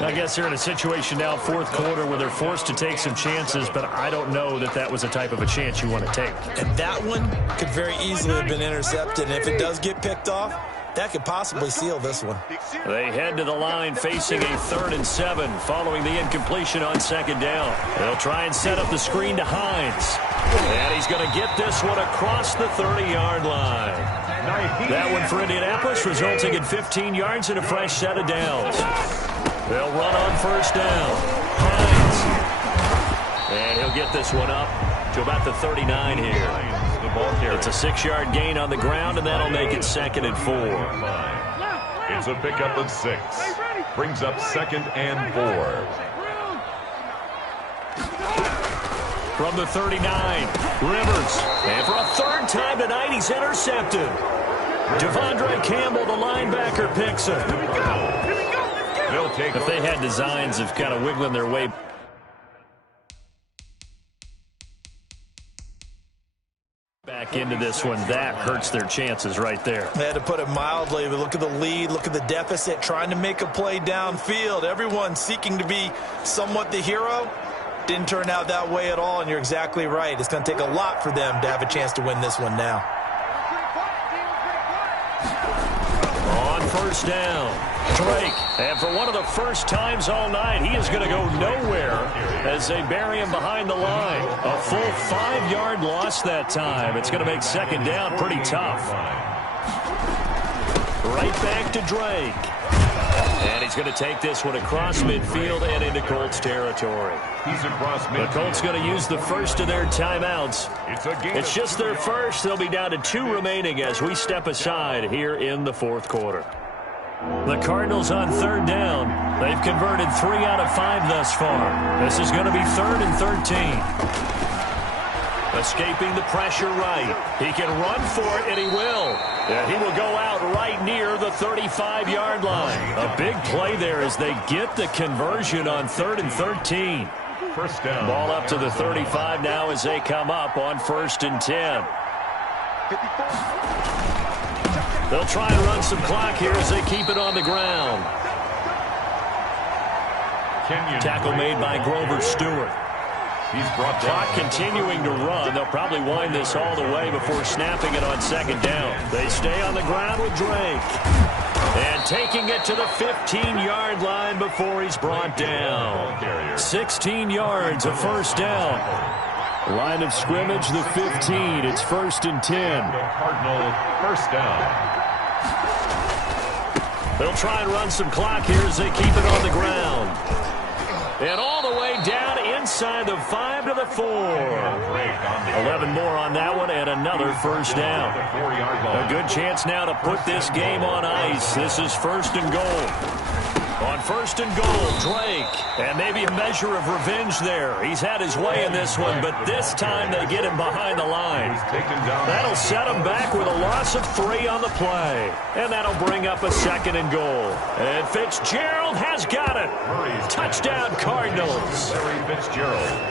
I guess they're in a situation now, 4th quarter, where they're forced to take some chances, but I don't know that that was the type of a chance you want to take. And that one could very easily have been intercepted. And if it does get picked off, that could possibly seal this one. They head to the line facing a 3rd and 7 following the incompletion on 2nd down. They'll try and set up the screen to Hines. And he's going to get this one across the 30-yard line. That one for Indianapolis, resulting in 15 yards and a fresh set of downs. They'll run on 1st down. Hines. And he'll get this one up to about the 39 here. It's a 6-yard gain on the ground, and that'll make it 2nd and 4. It's a pickup of 6. Brings up 2nd and 4. From the 39, Rivers. And for a 3rd time tonight, he's intercepted. Devondre Campbell, the linebacker, picks it. If they had designs of kind of wiggling their way back into this one, that hurts their chances right there. They had to put it mildly, but look at the lead, look at the deficit, trying to make a play downfield. Everyone seeking to be somewhat the hero. Didn't turn out that way at all, and you're exactly right. It's going to take a lot for them to have a chance to win this one now. On 1st down, Drake. And for one of the first times all night, he is going to go nowhere as they bury him behind the line. A full 5-yard loss that time. It's going to make 2nd down pretty tough. Right back to Drake. And he's going to take this one across midfield and into Colts territory. The Colts going to use the first of their timeouts. It's just their first. They'll be down to 2 remaining as we step aside here in the 4th quarter. The Cardinals on 3rd down. They've converted 3 out of 5 thus far. This is going to be 3rd and 13. Escaping the pressure right. He can run for it, and he will. Yeah, he will go out right near the 35-yard line. A big play there as they get the conversion on 3rd and 13. First down. Ball up to the 35 now as they come up on 1st and 10. They'll try and run some clock here as they keep it on the ground. Tackle made by Grover Stewart. He's brought clock continuing to run. They'll probably wind this all the way before snapping it on 2nd down. They stay on the ground with Drake. And taking it to the 15-yard line before he's brought down. 16 yards, a 1st down. Line of scrimmage, the 15. It's 1st and 10. Cardinal 1st down. They'll try and run some clock here as they keep it on the ground. And all the way down inside the 5 to the 4. 11 more on that one and another 1st down. A good chance now to put this game on ice. This is 1st and goal. On 1st and goal, Drake. And maybe a measure of revenge there. He's had his way in this one, but this time they get him behind the line. That'll set him back with a loss of 3 on the play. And that'll bring up a 2nd and goal. And Fitzgerald has got it. Touchdown, Cardinals. Fitzgerald.